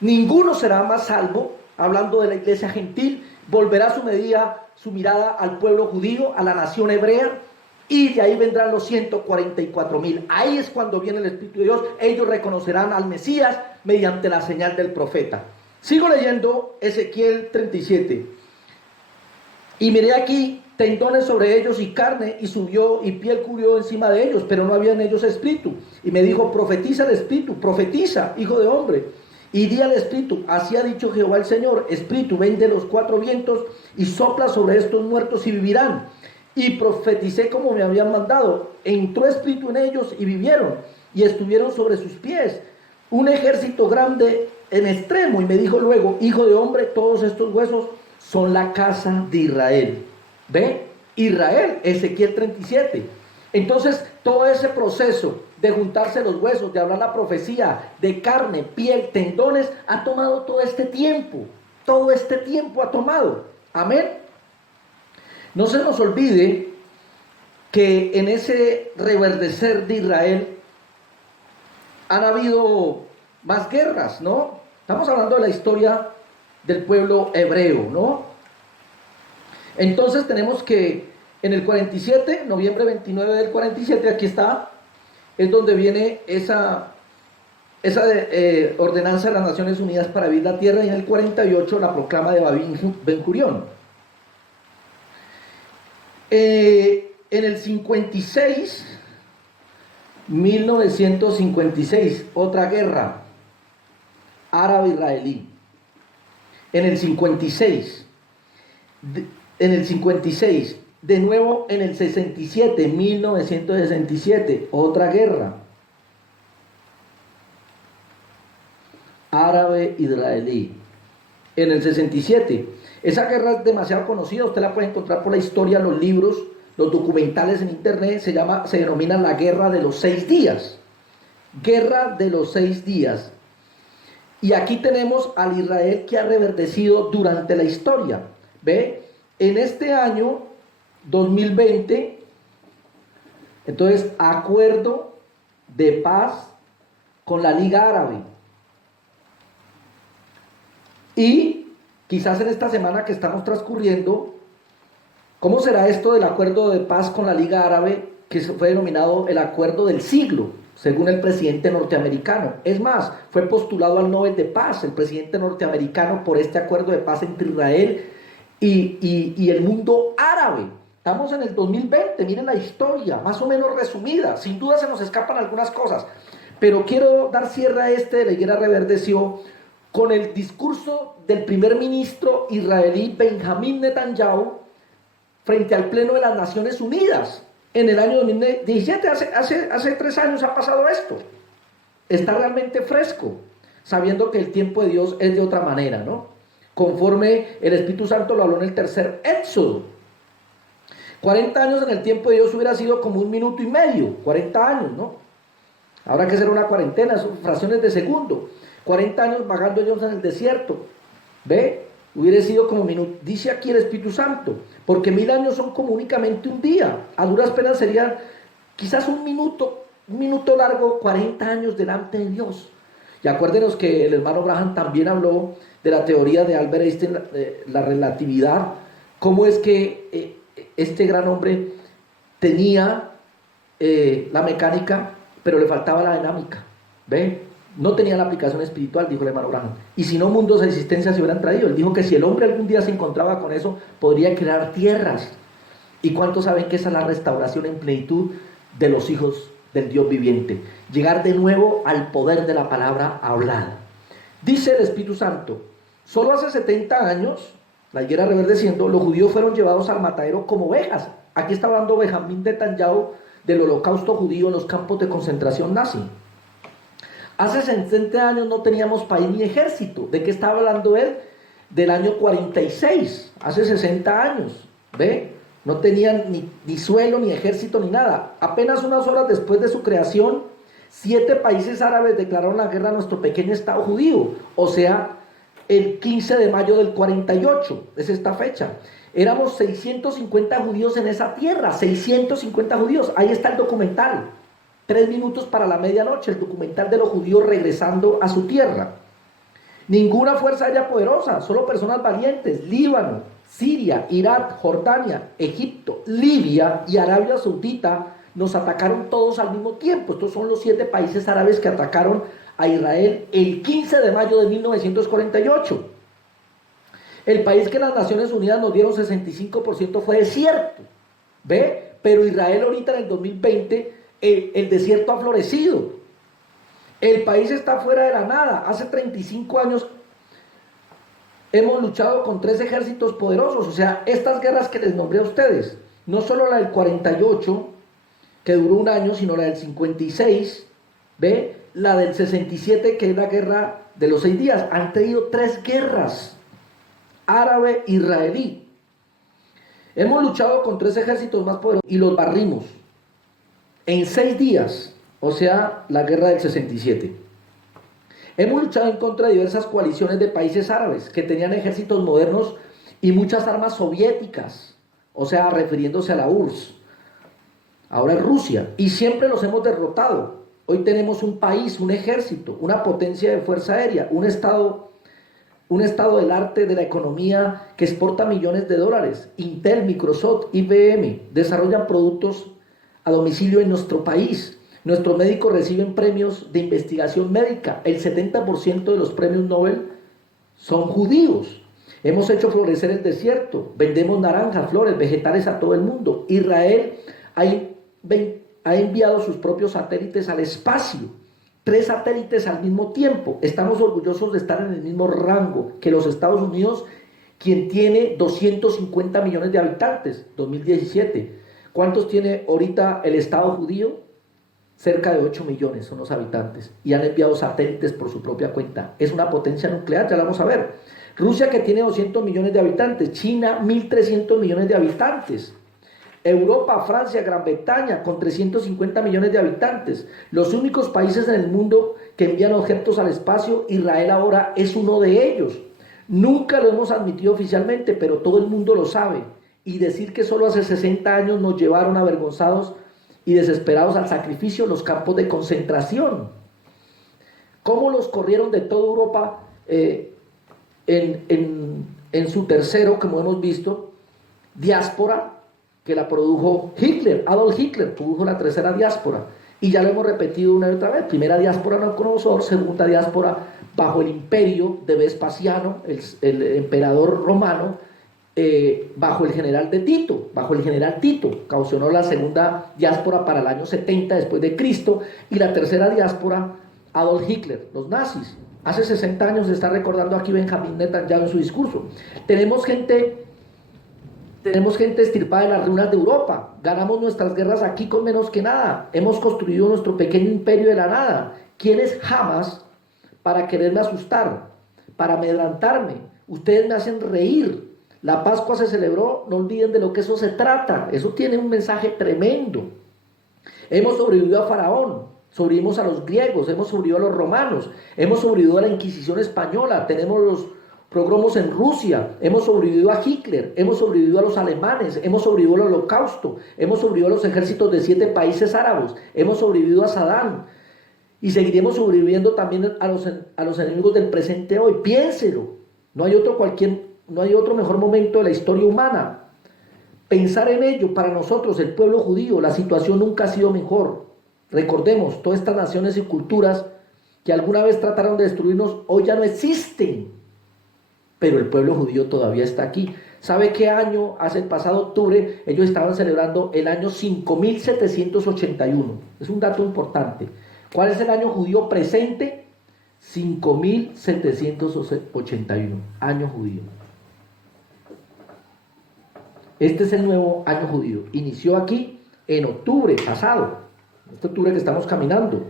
ninguno será más salvo, hablando de la iglesia gentil, volverá su mirada al pueblo judío, a la nación hebrea, y de ahí vendrán los 144,000. Ahí es cuando viene el Espíritu de Dios. Ellos reconocerán al Mesías mediante la señal del profeta. Sigo leyendo Ezequiel 37. Y miré aquí tendones sobre ellos y carne, y subió y piel cubrió encima de ellos, pero no había en ellos espíritu. Y me dijo, profetiza el espíritu, profetiza, hijo de hombre. Y di al espíritu, así ha dicho Jehová el Señor, espíritu, ven de los 4 vientos y sopla sobre estos muertos y vivirán. Y profeticé como me habían mandado. Entró espíritu en ellos y vivieron, y estuvieron sobre sus pies un ejército grande en extremo. Y me dijo luego, hijo de hombre, todos estos huesos son la casa de Israel. ¿Ve? Israel, Ezequiel 37. Entonces, todo ese proceso de juntarse los huesos, de hablar la profecía, de carne, piel, tendones, ha tomado todo este tiempo. Todo este tiempo ha tomado. Amén. No se nos olvide que en ese reverdecer de Israel han habido más guerras, ¿no? Estamos hablando de la historia del pueblo hebreo, ¿no? Entonces tenemos que en el 47, noviembre 29 del 47, aquí está, es donde viene esa ordenanza de las Naciones Unidas para vivir la tierra, y en el 48 la proclama de Ben Gurión. En el 56, 1956, otra guerra árabe-israelí. En el 56, de nuevo en el 67, 1967, otra guerra árabe-israelí. En el 67, esa guerra es demasiado conocida, usted la puede encontrar por la historia, los libros, los documentales en internet, se denomina la Guerra de los 6 días. Guerra de los 6 días. Y aquí tenemos al Israel que ha reverdecido durante la historia. ¿Ve? En este año 2020, entonces, acuerdo de paz con la Liga Árabe. Y quizás en esta semana que estamos transcurriendo, ¿cómo será esto del acuerdo de paz con la Liga Árabe, que fue denominado el acuerdo del siglo, según el presidente norteamericano? Es más, fue postulado al Nobel de Paz el presidente norteamericano por este acuerdo de paz entre Israel y el mundo árabe. Estamos en el 2020, miren la historia, más o menos resumida. Sin duda se nos escapan algunas cosas, pero quiero dar cierre a de la higuera reverdeció con el discurso del primer ministro israelí Benjamín Netanyahu frente al Pleno de las Naciones Unidas en el año 2017. Hace 3 años ha pasado esto. Está realmente fresco, sabiendo que el tiempo de Dios es de otra manera, ¿no? Conforme el Espíritu Santo lo habló en el tercer Éxodo. 40 años en el tiempo de Dios hubiera sido como 1 minuto y medio, 40 años, ¿no? Habrá que hacer una cuarentena, son fracciones de segundo. 40 años vagando ellos en el desierto, ¿ve? Hubiera sido como minuto. Dice aquí el Espíritu Santo, porque 1000 años son como únicamente un día. A duras penas serían quizás un minuto largo, 40 años delante de Dios. Y acuérdenos que el hermano Graham también habló de la teoría de Albert Einstein, la relatividad, cómo es que este gran hombre tenía la mecánica, pero le faltaba la dinámica, ¿ve? No tenía la aplicación espiritual, dijo el hermano Graham. Y si no, mundos de existencia se hubieran traído. Él dijo que si el hombre algún día se encontraba con eso, podría crear tierras. ¿Y cuántos saben que esa es la restauración en plenitud de los hijos del Dios viviente? Llegar de nuevo al poder de la palabra hablada. Dice el Espíritu Santo, solo hace 70 años, la higuera reverdeciendo, los judíos fueron llevados al matadero como ovejas. Aquí está hablando Benjamín Netanyahu del holocausto judío en los campos de concentración nazi. Hace 60 años no teníamos país ni ejército. ¿De qué estaba hablando él? Del año 46, hace 60 años. ¿Ve? No tenían ni suelo, ni ejército, ni nada. Apenas unas horas después de su creación, 7 países árabes declararon la guerra a nuestro pequeño Estado judío. O sea, el 15 de mayo del 48, es esta fecha. Éramos 650 judíos en esa tierra, 650 judíos. Ahí está el documental. 3 minutos para la medianoche, el documental de los judíos regresando a su tierra. Ninguna fuerza aérea poderosa, solo personas valientes. Líbano, Siria, Irak, Jordania, Egipto, Libia y Arabia Saudita nos atacaron todos al mismo tiempo. Estos son los 7 países árabes que atacaron a Israel el 15 de mayo de 1948. El país que las Naciones Unidas nos dieron 65% fue desierto. ¿Ve? Pero Israel ahorita en el 2020, el desierto ha florecido. El país está fuera de la nada. Hace 35 años hemos luchado con 3 ejércitos poderosos. O sea, estas guerras que les nombré a ustedes, no solo la del 48, que duró un año, sino la del 56, ¿ve? La del 67, que es la guerra de los 6 días. Han tenido 3 guerras, árabe-israelí. Hemos luchado con 3 ejércitos más poderosos y los barrimos en 6 días, o sea, la guerra del 67. Hemos luchado en contra de diversas coaliciones de países árabes que tenían ejércitos modernos y muchas armas soviéticas, o sea, refiriéndose a la URSS. Ahora es Rusia, y siempre los hemos derrotado. Hoy tenemos un país, un ejército, una potencia de fuerza aérea, un estado del arte de la economía que exporta millones de dólares. Intel, Microsoft, IBM desarrollan productos a domicilio en nuestro país. Nuestros médicos reciben premios de investigación médica. El 70% de los premios Nobel son judíos. Hemos hecho florecer el desierto. Vendemos naranjas, flores, vegetales a todo el mundo. Israel ha enviado sus propios satélites al espacio. 3 satélites al mismo tiempo. Estamos orgullosos de estar en el mismo rango que los Estados Unidos, quien tiene 250 millones de habitantes, 2017. ¿Cuántos tiene ahorita el Estado judío? Cerca de 8 millones son los habitantes. Y han enviado satélites por su propia cuenta. Es una potencia nuclear, ya la vamos a ver. Rusia, que tiene 200 millones de habitantes. China, 1.300 millones de habitantes. Europa, Francia, Gran Bretaña, con 350 millones de habitantes. Los únicos países en el mundo que envían objetos al espacio, Israel ahora es uno de ellos. Nunca lo hemos admitido oficialmente, pero todo el mundo lo sabe. Y decir que solo hace 60 años nos llevaron avergonzados y desesperados al sacrificio los campos de concentración. ¿Cómo los corrieron de toda Europa en su tercero, como hemos visto, diáspora, que la produjo Hitler? Adolf Hitler produjo la tercera diáspora, y ya lo hemos repetido una y otra vez. Primera diáspora Nabucodonosor, segunda diáspora bajo el imperio de Vespasiano, el emperador romano, bajo el general Tito, causó la segunda diáspora para el año 70 después de Cristo, y la tercera diáspora Adolf Hitler, los nazis. Hace 60 años se está recordando aquí Benjamín Netanyahu en su discurso. Tenemos gente estirpada de las ruinas de Europa. Ganamos nuestras guerras aquí con menos que nada. Hemos construido nuestro pequeño imperio de la nada. ¿Quién es Hamas para quererme asustar, para amedrantarme? Ustedes me hacen reír. La Pascua se celebró, no olviden de lo que eso se trata. Eso tiene un mensaje tremendo. Hemos sobrevivido a Faraón, sobrevivimos a los griegos, hemos sobrevivido a los romanos, hemos sobrevivido a la Inquisición española, tenemos los pogromos en Rusia, hemos sobrevivido a Hitler, hemos sobrevivido a los alemanes, hemos sobrevivido al Holocausto, hemos sobrevivido a los ejércitos de 7 países árabes, hemos sobrevivido a Saddam, y seguiremos sobreviviendo también a los enemigos del presente hoy. Piénselo, no hay otro mejor momento de la historia humana. Pensar en ello, para nosotros, el pueblo judío, la situación nunca ha sido mejor. Recordemos, todas estas naciones y culturas que alguna vez trataron de destruirnos, hoy ya no existen. Pero el pueblo judío todavía está aquí. ¿Sabe qué año? Hace el pasado octubre, ellos estaban celebrando el año 5781. Es un dato importante. ¿Cuál es el año judío presente? 5781. Año judío. Este es el nuevo año judío. Inició aquí en octubre pasado. Este octubre que estamos caminando.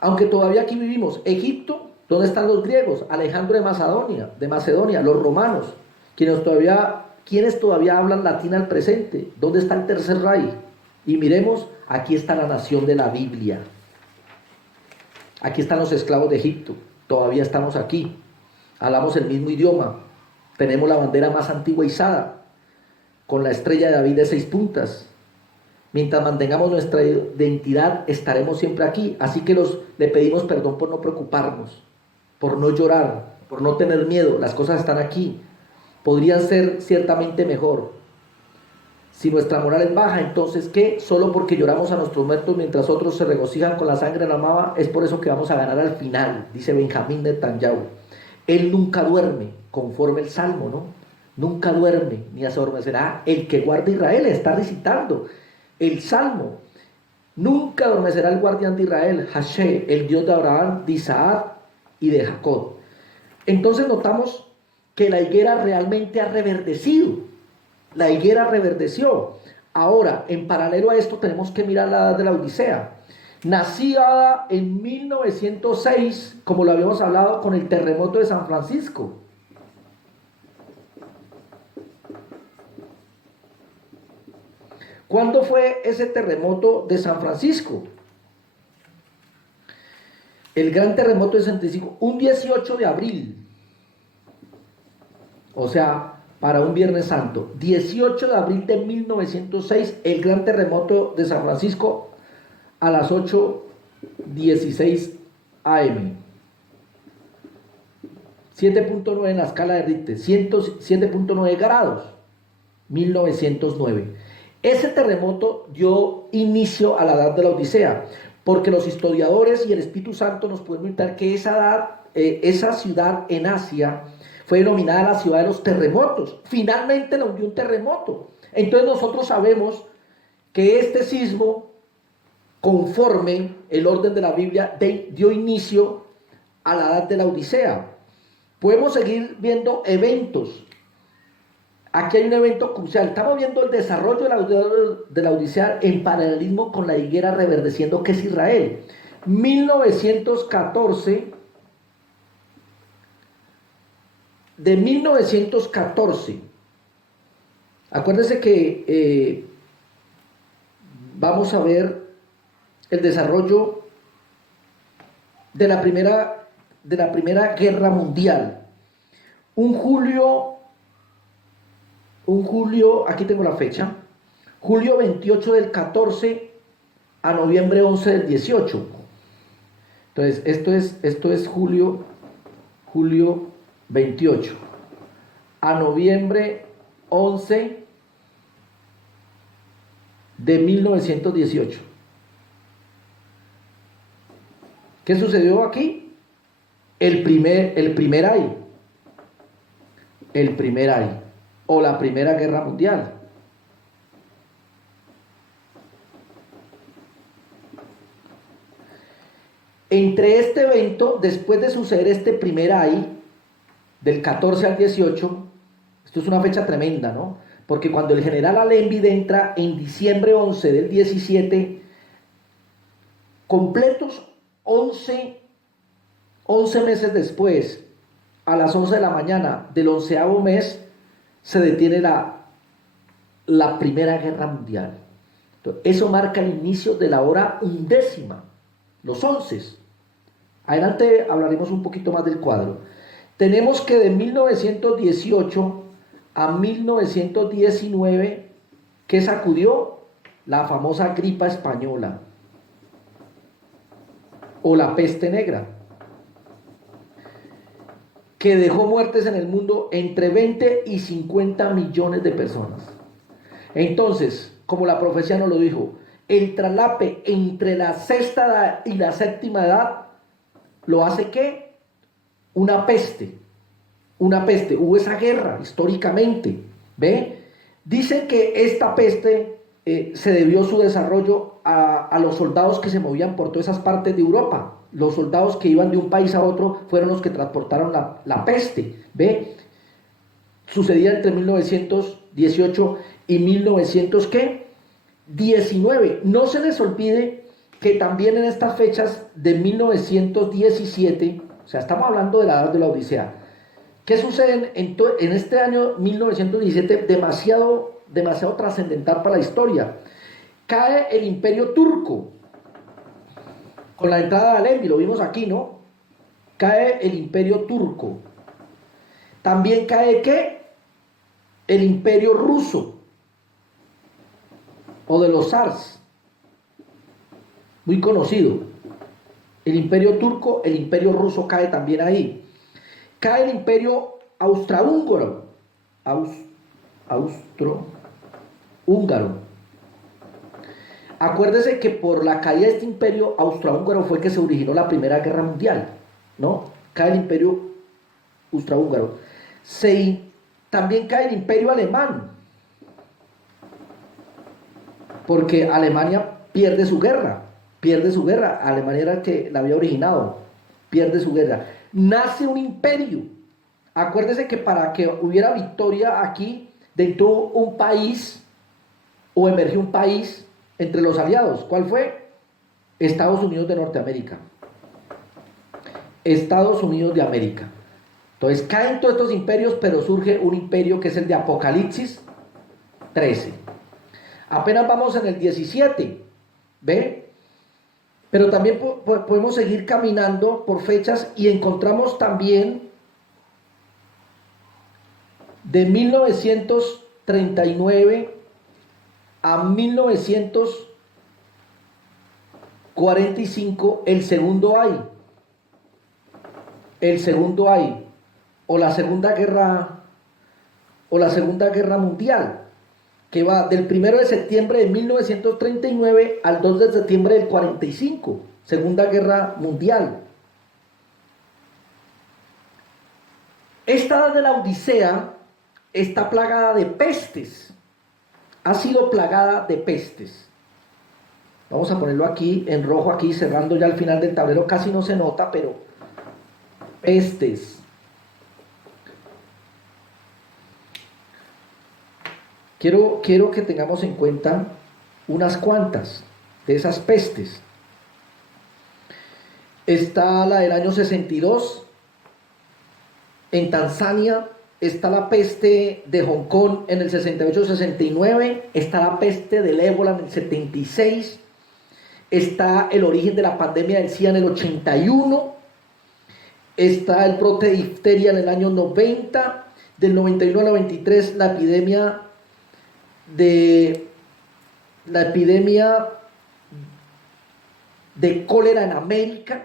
Aunque todavía aquí vivimos. Egipto. ¿Dónde están los griegos? Alejandro de Macedonia, los romanos, quienes todavía hablan latín al presente. ¿Dónde está el Tercer Reich? Y miremos, aquí está la nación de la Biblia. Aquí están los esclavos de Egipto, todavía estamos aquí. Hablamos el mismo idioma, tenemos la bandera más antigua izada, con la estrella de David de 6 puntas. Mientras mantengamos nuestra identidad, estaremos siempre aquí. Así que le pedimos perdón por no preocuparnos, por no llorar, por no tener miedo. Las cosas están aquí. podrían ser ciertamente mejor. Si nuestra moral es baja, entonces ¿qué? Solo porque lloramos a nuestros muertos mientras otros se regocijan con la sangre de la mama, es por eso que vamos a ganar al final, dice Benjamín Netanyahu. Él nunca duerme, conforme el Salmo, ¿no? Nunca duerme, ni adormecerá el que guarda Israel, está recitando el Salmo. Nunca adormecerá el guardián de Israel, Hashem, el Dios de Abraham, de Isaac y de Jacob. Entonces notamos que la higuera realmente ha reverdecido. La higuera reverdeció. Ahora, en paralelo a esto, tenemos que mirar la edad de la Odisea. Nacida en 1906, como lo habíamos hablado, con el terremoto de San Francisco. ¿Cuándo fue ese terremoto de San Francisco? El gran terremoto de San Francisco, un 18 de abril. O sea, para un Viernes Santo, 18 de abril de 1906, el gran terremoto de San Francisco a las 8:16 am. 7.9 en la escala de Richter, 7.9 grados, 1909. Ese terremoto dio inicio a la edad de la Odisea, porque los historiadores y el Espíritu Santo nos pueden indicar que esa ciudad en Asia fue denominada la ciudad de los terremotos. Finalmente la hundió un terremoto. Entonces nosotros sabemos que este sismo, conforme el orden de la Biblia, dio inicio a la edad de la Odisea. Podemos seguir viendo eventos. Aquí hay un evento crucial. Estamos viendo el desarrollo de la Odisea en paralelismo con la higuera reverdeciendo, que es Israel. 1914. De 1914, acuérdense que vamos a ver el desarrollo de la primera guerra mundial. Un julio, aquí tengo la fecha, julio 28 del 14 a noviembre 11 del 18. Entonces, esto es julio 28 a noviembre 11 de 1918. ¿Qué sucedió aquí? El primer ay, o la Primera Guerra Mundial. Entre este evento, después de suceder este primer ay, del 14 al 18, esto es una fecha tremenda, ¿no? Porque cuando el general Allenby entra en diciembre 11 del 17, completos 11 meses después, a las 11 de la mañana del 11º mes, se detiene la Primera Guerra Mundial. Entonces, eso marca el inicio de la hora undécima, los 11. Adelante hablaremos un poquito más del cuadro. Tenemos que de 1918 a 1919, ¿qué sacudió? La famosa gripa española o la peste negra, que dejó muertes en el mundo entre 20 y 50 millones de personas. Entonces, como la profecía nos lo dijo, el traslape entre la sexta edad y la séptima edad lo hace ¿qué? Una peste, hubo esa guerra históricamente, ¿ve? Dicen que esta peste se debió su desarrollo a los soldados que se movían por todas esas partes de Europa. Los soldados que iban de un país a otro fueron los que transportaron la peste, ¿ve? Sucedía entre 1918 y 1919. No se les olvide que también en estas fechas de 1917, o sea, estamos hablando de la edad de la Odisea. ¿Qué sucede en este año 1917? Demasiado trascendental para la historia. Cae el Imperio Turco con la entrada de Allenby, lo vimos aquí, ¿no? Cae el Imperio Turco. También cae ¿qué? El Imperio Ruso o de los zars, muy conocido. El Imperio Turco, el Imperio Ruso cae también ahí. Cae el Imperio Austrohúngaro, austrohúngaro. Acuérdese que por la caída de este imperio austrohúngaro fue que se originó la Primera Guerra Mundial, ¿no? Cae el imperio austrohúngaro. También cae el imperio alemán, porque Alemania pierde su guerra, Alemania era el que la había originado, pierde su guerra. Nace un imperio. Acuérdese que para que hubiera victoria aquí, dentro un país, o emergió un país entre los aliados. ¿Cuál fue? Estados Unidos de Norteamérica. Estados Unidos de América. Entonces caen todos estos imperios, pero surge un imperio que es el de Apocalipsis 13. Apenas vamos en el 17, ¿ve? Pero también podemos seguir caminando por fechas y encontramos también de 1939 a 1945 el segundo hay, o la Segunda Guerra Mundial, que va del 1 de septiembre de 1939 al 2 de septiembre del 45, Segunda Guerra Mundial. Esta edad de la Odisea está plagada de pestes, ha sido plagada de pestes. Vamos a ponerlo aquí en rojo, aquí cerrando ya al final del tablero, casi no se nota, pero pestes. Quiero que tengamos en cuenta unas cuantas de esas pestes. Está la del año 62 en Tanzania, está la peste de Hong Kong en el 68-69, está la peste del ébola en el 76, está el origen de la pandemia del SIDA en el 81, está el brote de difteria en el año 90, del 91 al 93 la epidemia de cólera en América.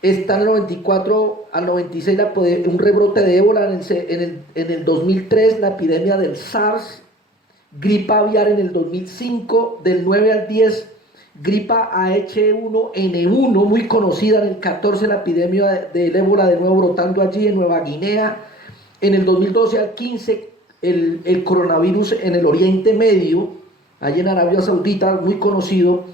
Está en el 94 al 96 un rebrote de ébola, en el 2003 la epidemia del SARS, gripa aviar en el 2005, del 9 al 10 gripa H1N1 muy conocida, en el 14 la epidemia del ébola de nuevo brotando allí en Nueva Guinea, en el 2012 al 15 el coronavirus en el Oriente Medio, allí en Arabia Saudita, muy conocido,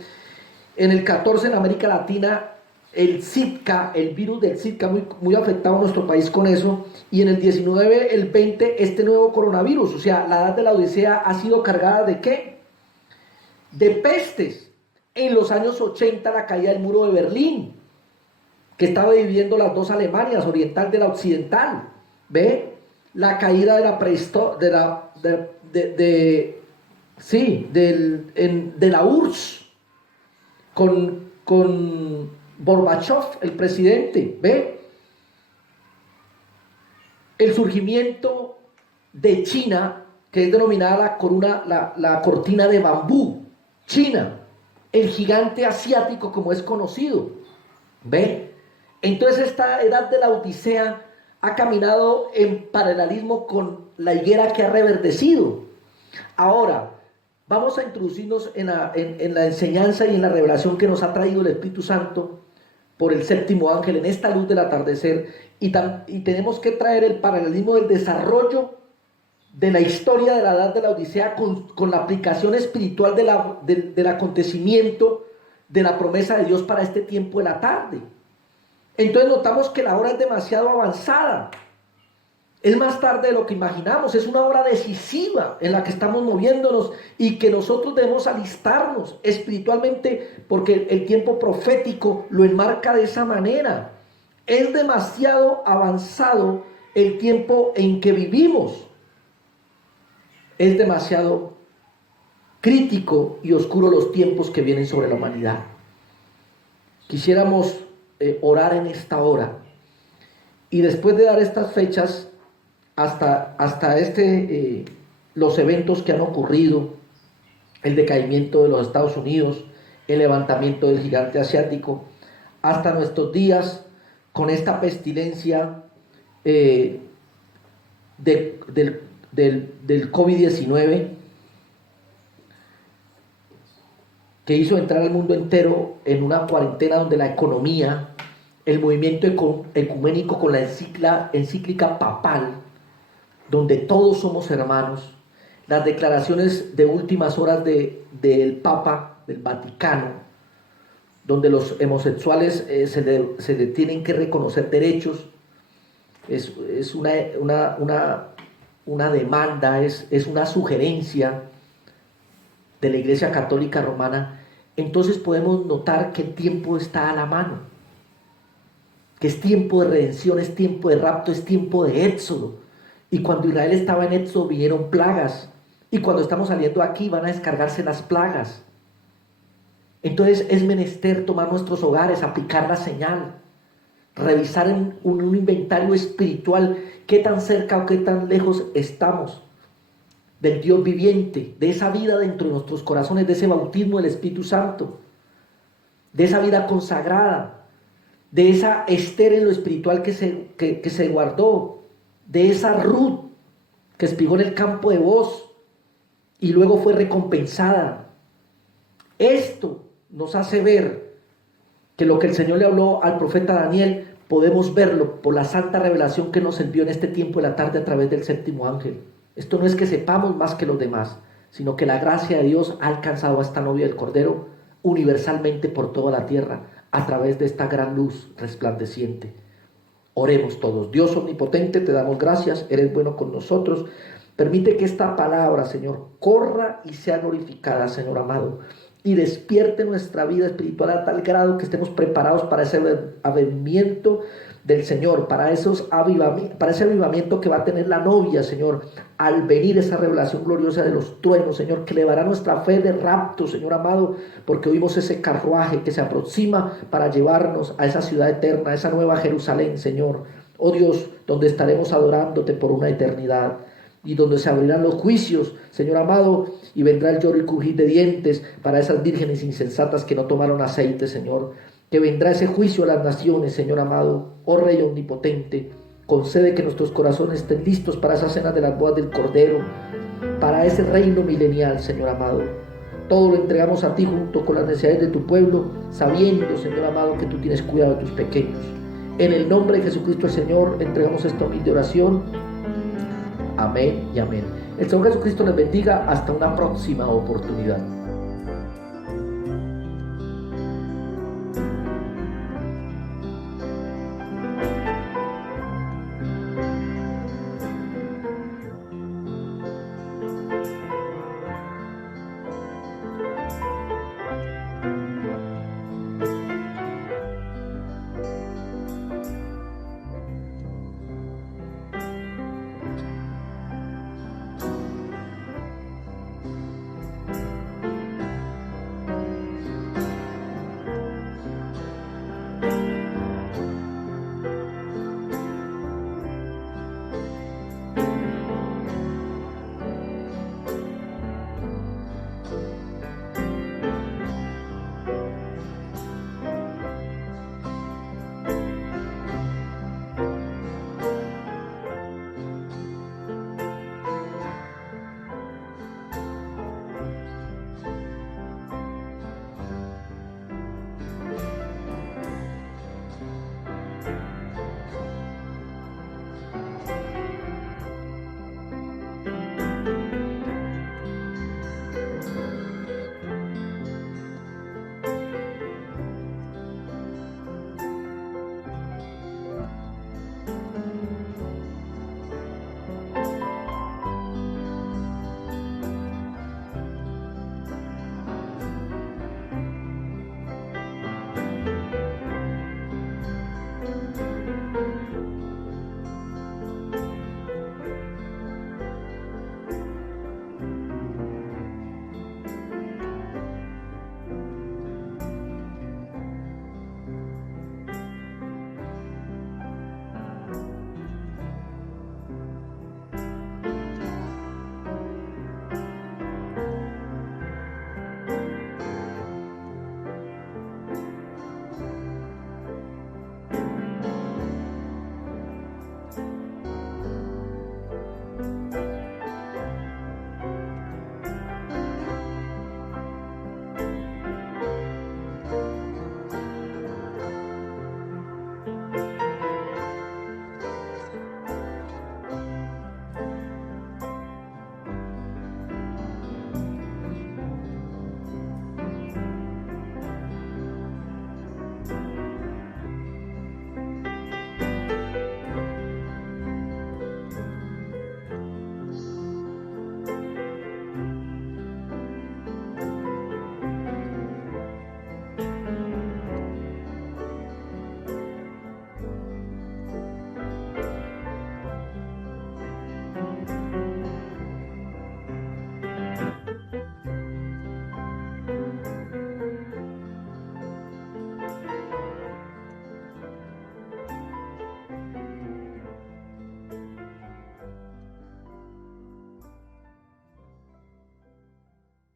en el 14 en América Latina el Zika, el virus del Zika, muy afectado a nuestro país con eso, y en el 19, el 20, este nuevo coronavirus. O sea, la edad de la Odisea ha sido cargada ¿de qué? De pestes. En los años 80, la caída del muro de Berlín, que estaba dividiendo las dos Alemanias, oriental de la occidental, ¿ve? La caída de la de la URSS, con Gorbachev, el presidente, ¿ve? El surgimiento de China, que es denominada la cortina de bambú, China, el gigante asiático como es conocido, ¿ve? Entonces esta edad de la Odisea ha caminado en paralelismo con la higuera que ha reverdecido. Ahora, vamos a introducirnos en la enseñanza y en la revelación que nos ha traído el Espíritu Santo por el séptimo ángel en esta luz del atardecer, y tenemos que traer el paralelismo del desarrollo de la historia de la edad de la Odisea con la aplicación espiritual del acontecimiento de la promesa de Dios para este tiempo de la tarde. Entonces notamos que la hora es demasiado avanzada, es más tarde de lo que imaginamos, es una hora decisiva en la que estamos moviéndonos y que nosotros debemos alistarnos espiritualmente, porque el tiempo profético lo enmarca de esa manera. Es demasiado avanzado el tiempo en que vivimos, es demasiado crítico y oscuro los tiempos que vienen sobre la humanidad. Quisiéramos orar en esta hora, y después de dar estas fechas hasta los eventos que han ocurrido, el decaimiento de los Estados Unidos, el levantamiento del gigante asiático, hasta nuestros días con esta pestilencia del COVID-19, que hizo entrar al mundo entero en una cuarentena donde la economía, el movimiento ecuménico con la encíclica papal, donde todos somos hermanos, las declaraciones de últimas horas del Papa, del Vaticano, donde los homosexuales se le tienen que reconocer derechos, es una demanda, es una sugerencia de la Iglesia Católica Romana. Entonces podemos notar que el tiempo está a la mano, que es tiempo de redención, es tiempo de rapto, es tiempo de éxodo. Y cuando Israel estaba en éxodo vinieron plagas, y cuando estamos saliendo aquí van a descargarse las plagas. Entonces es menester tomar nuestros hogares, aplicar la señal, revisar en un inventario espiritual qué tan cerca o qué tan lejos estamos del Dios viviente, de esa vida dentro de nuestros corazones, de ese bautismo del Espíritu Santo, de esa vida consagrada, de esa Esther en lo espiritual que se guardó, de esa Ruth que espigó en el campo de Booz y luego fue recompensada. Esto nos hace ver que lo que el Señor le habló al profeta Daniel podemos verlo por la santa revelación que nos envió en este tiempo de la tarde a través del séptimo ángel. Esto no es que sepamos más que los demás, sino que la gracia de Dios ha alcanzado a esta novia del Cordero universalmente por toda la tierra a través de esta gran luz resplandeciente. Oremos todos. Dios omnipotente, te damos gracias, eres bueno con nosotros. Permite que esta palabra, Señor, corra y sea glorificada, Señor amado, y despierte nuestra vida espiritual a tal grado que estemos preparados para ese avivamiento del Señor, para ese avivamiento que va a tener la novia, Señor, al venir esa revelación gloriosa de los truenos, Señor, que elevará nuestra fe de rapto, Señor amado, porque oímos ese carruaje que se aproxima para llevarnos a esa ciudad eterna, a esa nueva Jerusalén, Señor. Oh Dios, donde estaremos adorándote por una eternidad y donde se abrirán los juicios, Señor amado, y vendrá el lloro y crujir de dientes para esas vírgenes insensatas que no tomaron aceite, Señor. Que vendrá ese juicio a las naciones, Señor amado. Oh Rey omnipotente, concede que nuestros corazones estén listos para esa cena de las bodas del Cordero, para ese reino milenial, Señor amado. Todo lo entregamos a ti junto con las necesidades de tu pueblo, sabiendo, Señor amado, que tú tienes cuidado de tus pequeños. En el nombre de Jesucristo el Señor, entregamos esta humilde oración. Amén y amén. El Señor Jesucristo les bendiga hasta una próxima oportunidad.